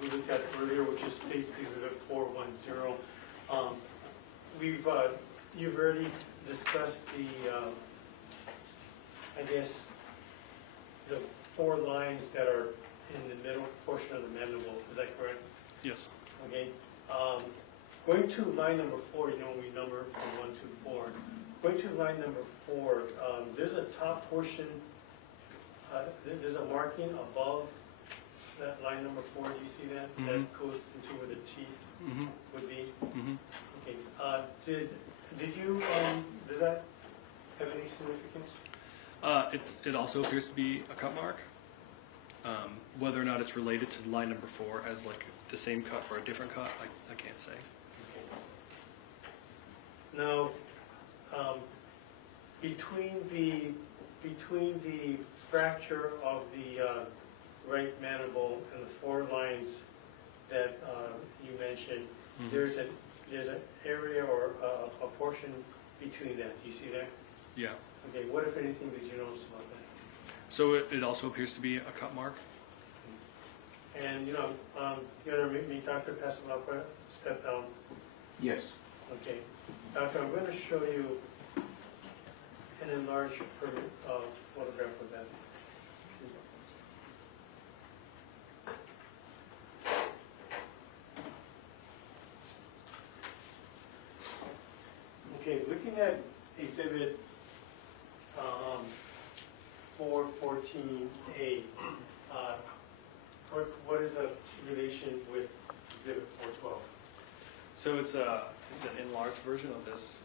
we looked at earlier, which is Space Exhibit 410. You've already discussed the, I guess, the 4 lines that are in the middle portion of the mandible, is that correct? Yes. Okay. Going to line number 4, you know, we number from 1 to 4. Going to line number 4, there's a top portion, there's a marking above that line number 4. Do you see that? Mhm. That goes into where the teeth Mm-hmm. would be. Mm-hmm. Okay. Did you, does that have any significance? It also appears to be a cut mark. Whether or not it's related to line number 4 as like the same cut or a different cut, I can't say. Now, between the fracture of the right mandible and the 4 lines that you mentioned, Mhm. there's an area or a portion between that. Do you see that? Yeah. Okay. What, if anything, did you notice about that? So it also appears to be a cut mark. And you know, you want to make me Dr. Passalacqua step down? Yes. Okay. Doctor, I'm going to show you an enlarged photograph of that. Okay, looking at exhibit 414A, what is the relation with exhibit 412? So it's an enlarged version of this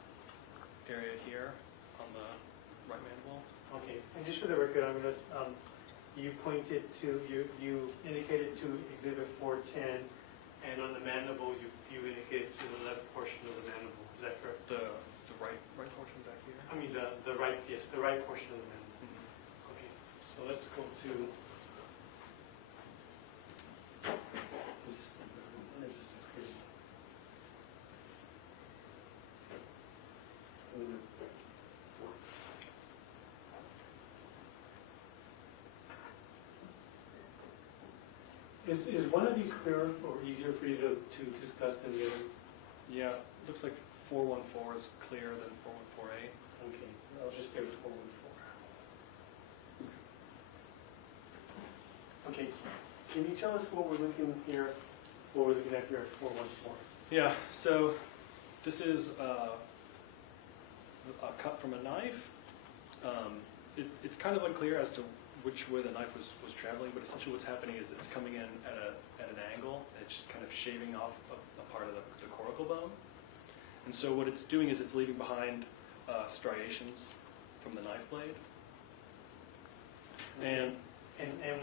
area here on the right mandible. Okay, and just for the record, I'm going to, you pointed to, you indicated to exhibit 410, and on the mandible, you indicated to the left portion of the mandible. Is that correct? The right portion back here. Yes, the right portion of the mandible. Okay, so let's go to, is one of these clearer or easier for you to discuss than the other? Yeah, looks like 414 is clearer than 414A. Okay, I'll just go with 414. Okay, can you tell us what we're looking here, what we're looking at here at 414? Yeah, so this is a cut from a knife. It's kind of unclear as to which way the knife was traveling, but essentially what's happening is that it's coming in at an angle, and it's just kind of shaving off a part of the coracle bone. And so what it's doing is it's leaving behind striations from the knife blade. And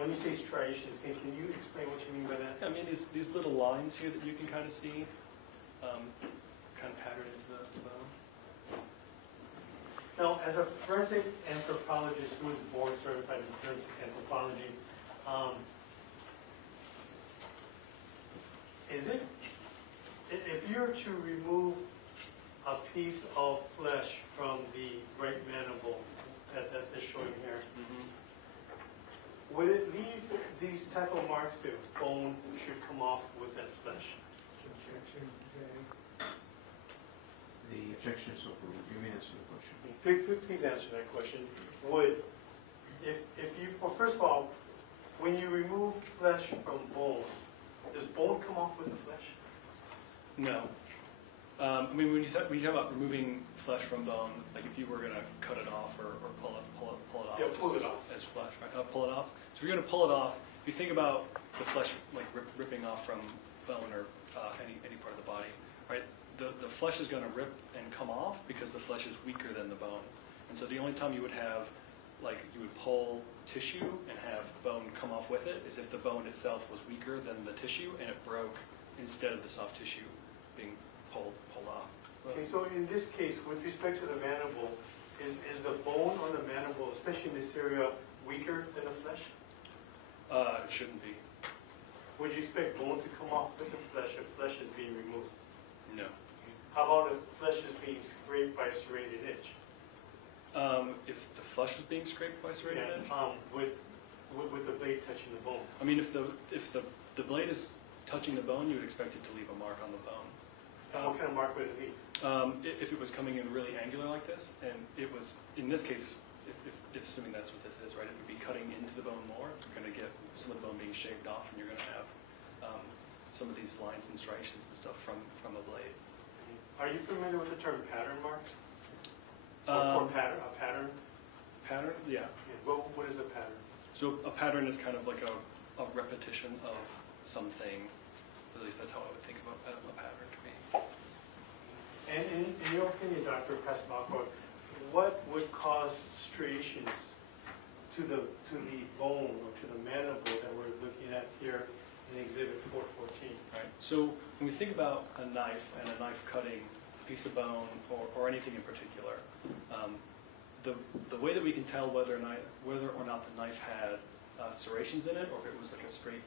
when you say striations, can you explain what you mean by that? I mean, these little lines here that you can kind of see, kind of patterned into the bone. Now, as a forensic anthropologist who is board certified in forensic anthropology, if you're to remove a piece of flesh from the right mandible that is shown here, would it leave these type of marks there? Bone should come off with that flesh. The objection is overruled. You may answer the question. Please answer that question. Would, if you, well, first of all, when you remove flesh from bone, does bone come off with the flesh? No. I mean, when you talk about removing flesh from bone, like if you were going to cut it off or pull it off, Yeah, pull it just off. as flesh, right? Pull it off. So if you're going to pull it off, if you think about the flesh like ripping off from bone or any part of the body, right? The flesh is going to rip and come off because the flesh is weaker than the bone. And so the only time you would have, like, you would pull tissue and have bone come off with it is if the bone itself was weaker than the tissue and it broke instead of the soft tissue being pulled off. Okay, so in this case, with respect to the mandible, is the bone on the mandible, especially in this area, weaker than the flesh? It shouldn't be. Would you expect bone to come off with the flesh if flesh is being removed? No. How about if flesh is being scraped by a serrated edge? If the flesh was being scraped by a serrated edge? With the blade touching the bone. I mean, if the blade is touching the bone, you would expect it to leave a mark on the bone. And what kind of mark would it be? If it was coming in really angular like this, and it was, in this case, if assuming that's what this is, right, it would be cutting into the bone more. You're going to get some of the bone being shaved off, and you're going to have some of these lines and striations and stuff from the blade. Are you familiar with the term pattern marks? Or pattern, a pattern? Pattern? Yeah. Yeah. What is a pattern? So a pattern is kind of like a repetition of something. At least that's how I would think about a pattern to me. And in your opinion, Dr. Capobianco, what would cause striations to the bone or to the mandible that we're looking at here in Exhibit 414? Right. So when we think about a knife and a knife cutting a piece of bone or anything in particular, the way that we can tell whether or not the knife had serrations in it or if it was like a straight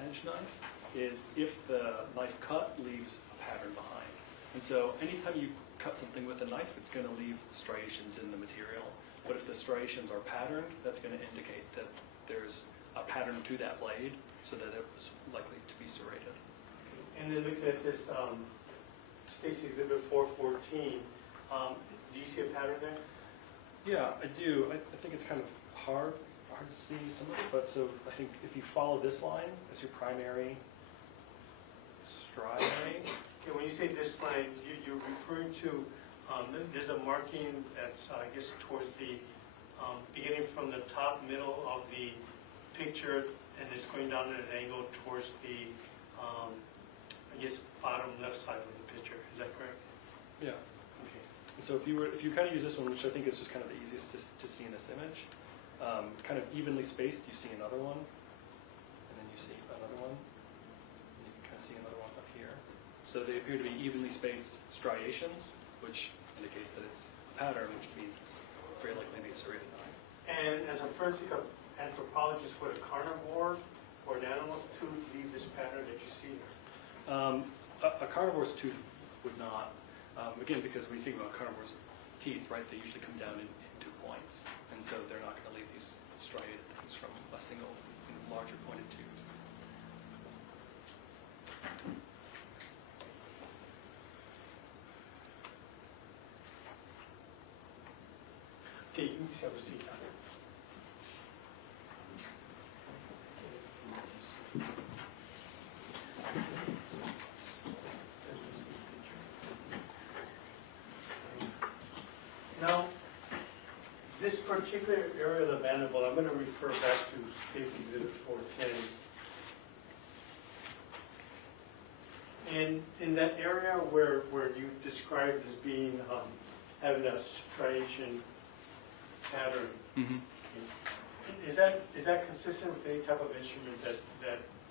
edge knife is if the knife cut leaves a pattern behind. And so anytime you cut something with a knife, it's going to leave striations in the material. But if the striations are patterned, that's going to indicate that there's a pattern to that blade so that it was likely to be serrated. And then looking at this Stacy Exhibit 414, do you see a pattern there? Yeah, I do. I think it's kind of hard to see some of it, but so I think if you follow this line as your primary striae. Okay, when you say this line, you're referring to, there's a marking that's, I guess, towards the, beginning from the top middle of the picture, and it's going down at an angle towards the, I guess, bottom left side of the picture. Is that correct? Yeah. Okay. And so if you kind of use this one, which I think is just kind of the easiest to see in this image, kind of evenly spaced, you see another one, and then you see another one, and you can kind of see another one up here. So they appear to be evenly spaced striations, which indicates that it's a pattern, which means it's very likely to be serrated eye. And as a forensic anthropologist, would a carnivore or an animal's tooth leave this pattern that you see here? A carnivore's tooth would not. Again, because when you think about carnivore's teeth, right, they usually come down in 2 points. And so they're not going to leave these striated things from a single larger pointed tooth. Okay, you can just have a seat. Now, this particular area of the mandible, I'm going to refer back to State Exhibit 410. In that area where you described as being, having a striation pattern, Mm-hmm. is that consistent with any type of instrument that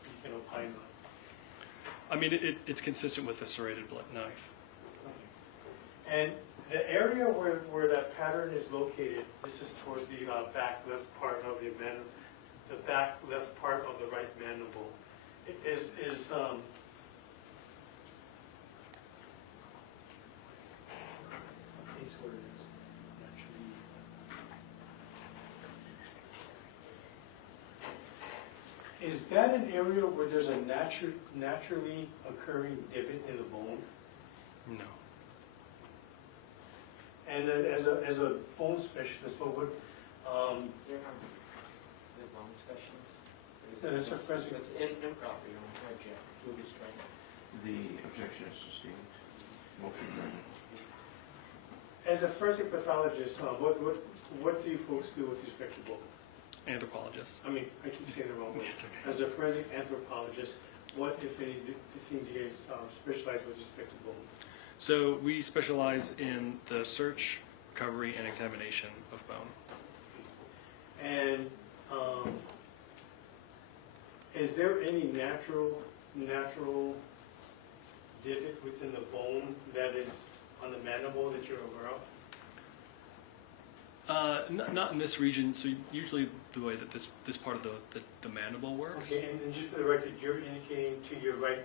you can opine on? I mean, it's consistent with the serrated blunt knife. And the area where that pattern is located, this is towards the back left part of the back left part of the right mandible. Is that an area where there's a naturally occurring divot in the bone? No. And as a bone specialist, what would, You're not the bone specialist? No, that's a forensic- It's improper, you don't object to the strike. The objection is sustained. Motion granted. as a forensic pathologist, what do you folks do with respect to bone? Anthropologist. I mean, I keep saying the wrong way. It's okay. As a forensic anthropologist, what, if any, things do you specialize with respect to bone? So we specialize in the search, recovery, and examination of bone. And is there any natural divot within the bone that is on the mandible that you're aware of? Not in this region. So usually the way that this part of the mandible works. Okay, and just for the record, you're indicating to your right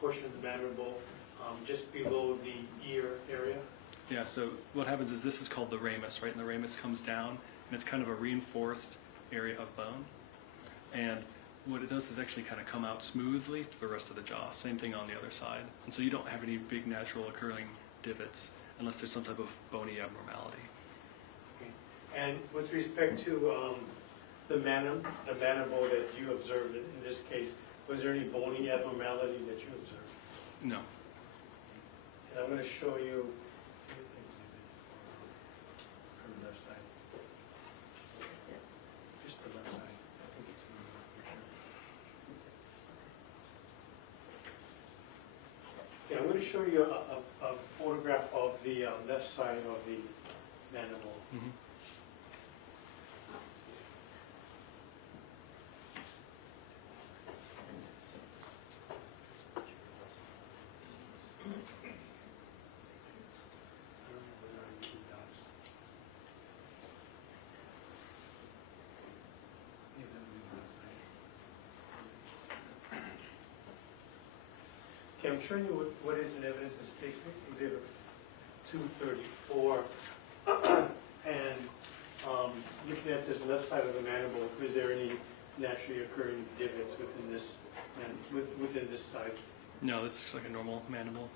portion of the mandible, just below the ear area? Yeah, so what happens is this is called the ramus, right? And the ramus comes down, and it's kind of a reinforced area of bone. And what it does is actually kind of come out smoothly through the rest of the jaw. Same thing on the other side. And so you don't have any big natural occurring divots unless there's some type of bony abnormality. Okay. And with respect to the mandible that you observed in this case, was there any bony abnormality that you observed? No. And I'm going to show you from the left side. Yes. Just the left side. I think it's in the picture. Yeah, I'm going to show you a photograph of the left side of the mandible. Mm-hmm. Okay, I'm showing you what is in evidence in State Exhibit 234. And looking at this left side of the mandible, is there any naturally occurring divots within this side? No, this looks like a normal mandible.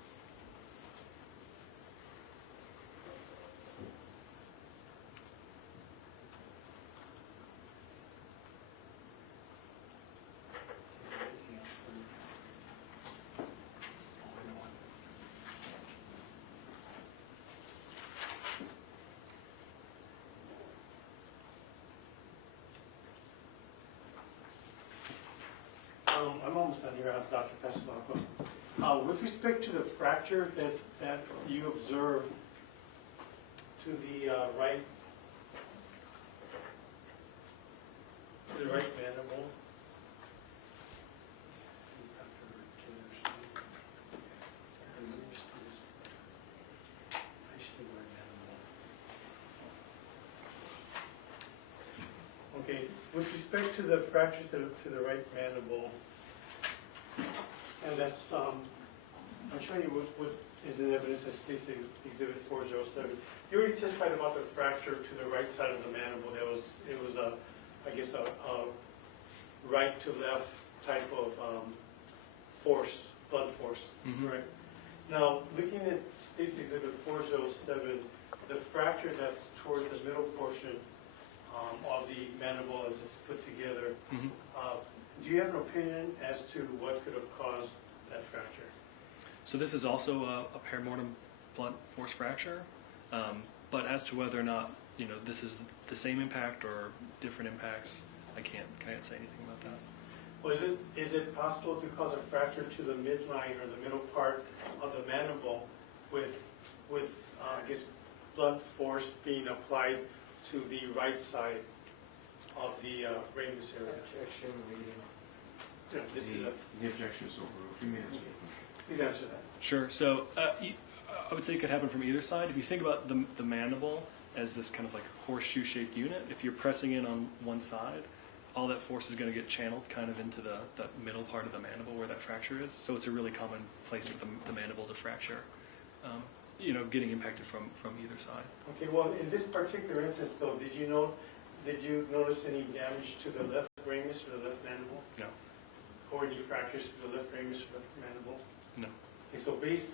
I'm almost done here, Dr. Capobianco. With respect to the fracture that you observed to the right mandible. With respect to the fracture to the right mandible, and that's, I'm showing you what is in evidence as states Exhibit 407. You already testified about the fracture to the right side of the mandible. It was a, I guess, a right to left type of force, blood force, correct? Now, looking at states Exhibit 407, the fracture that's towards the middle portion of the mandible as it's put together, do you have an opinion as to what could have caused that fracture? So this is also a perimortem blunt force fracture, but as to whether or not this is the same impact or different impacts, I can't say anything about that. Well, is it possible to cause a fracture to the midline or the middle part of the mandible with I guess blunt force being applied to the right side of the ramus area? Objection, reading. Yeah, this is a, The objection is overruled. You may answer the question. please answer that. Sure. So I would say it could happen from either side. If you think about the mandible as this kind of like horseshoe-shaped unit, if you're pressing in on one side, all that force is going to get channeled kind of into the middle part of the mandible where that fracture is. So it's a really common place for the mandible to fracture, getting impacted from either side. Okay, well, in this particular instance, though, did you notice any damage to the left ramus or the left mandible? No. Or any fractures to the left ramus or left mandible? No. Okay, so based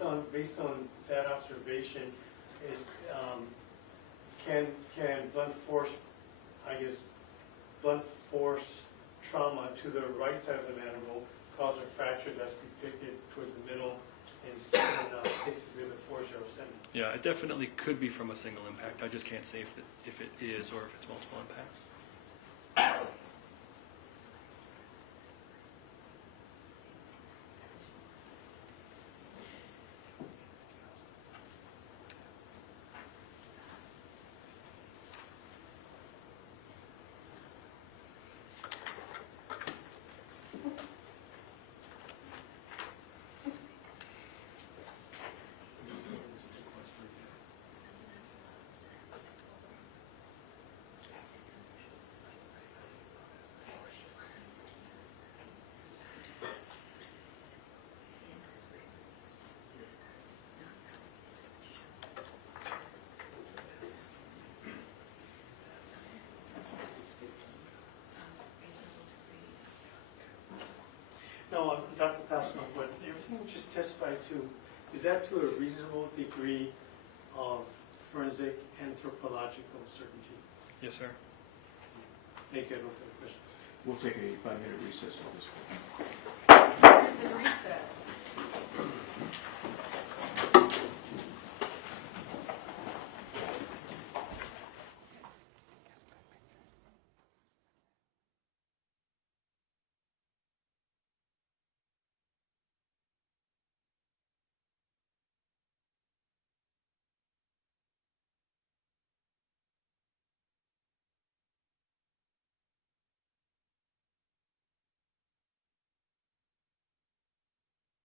on that observation, is can blunt force, I guess, blunt force trauma to the right side of the mandible cause a fracture that's depicted towards the middle in cases with a 407? Yeah, it definitely could be from a single impact. I just can't say if it is or if it's multiple impacts. No, Dr. Pascal, but everything we just testified to, is that to a reasonable degree of forensic anthropological certainty? Yes, sir. Thank you. No further questions. We'll take a 5-minute recess at this point. There is a recess.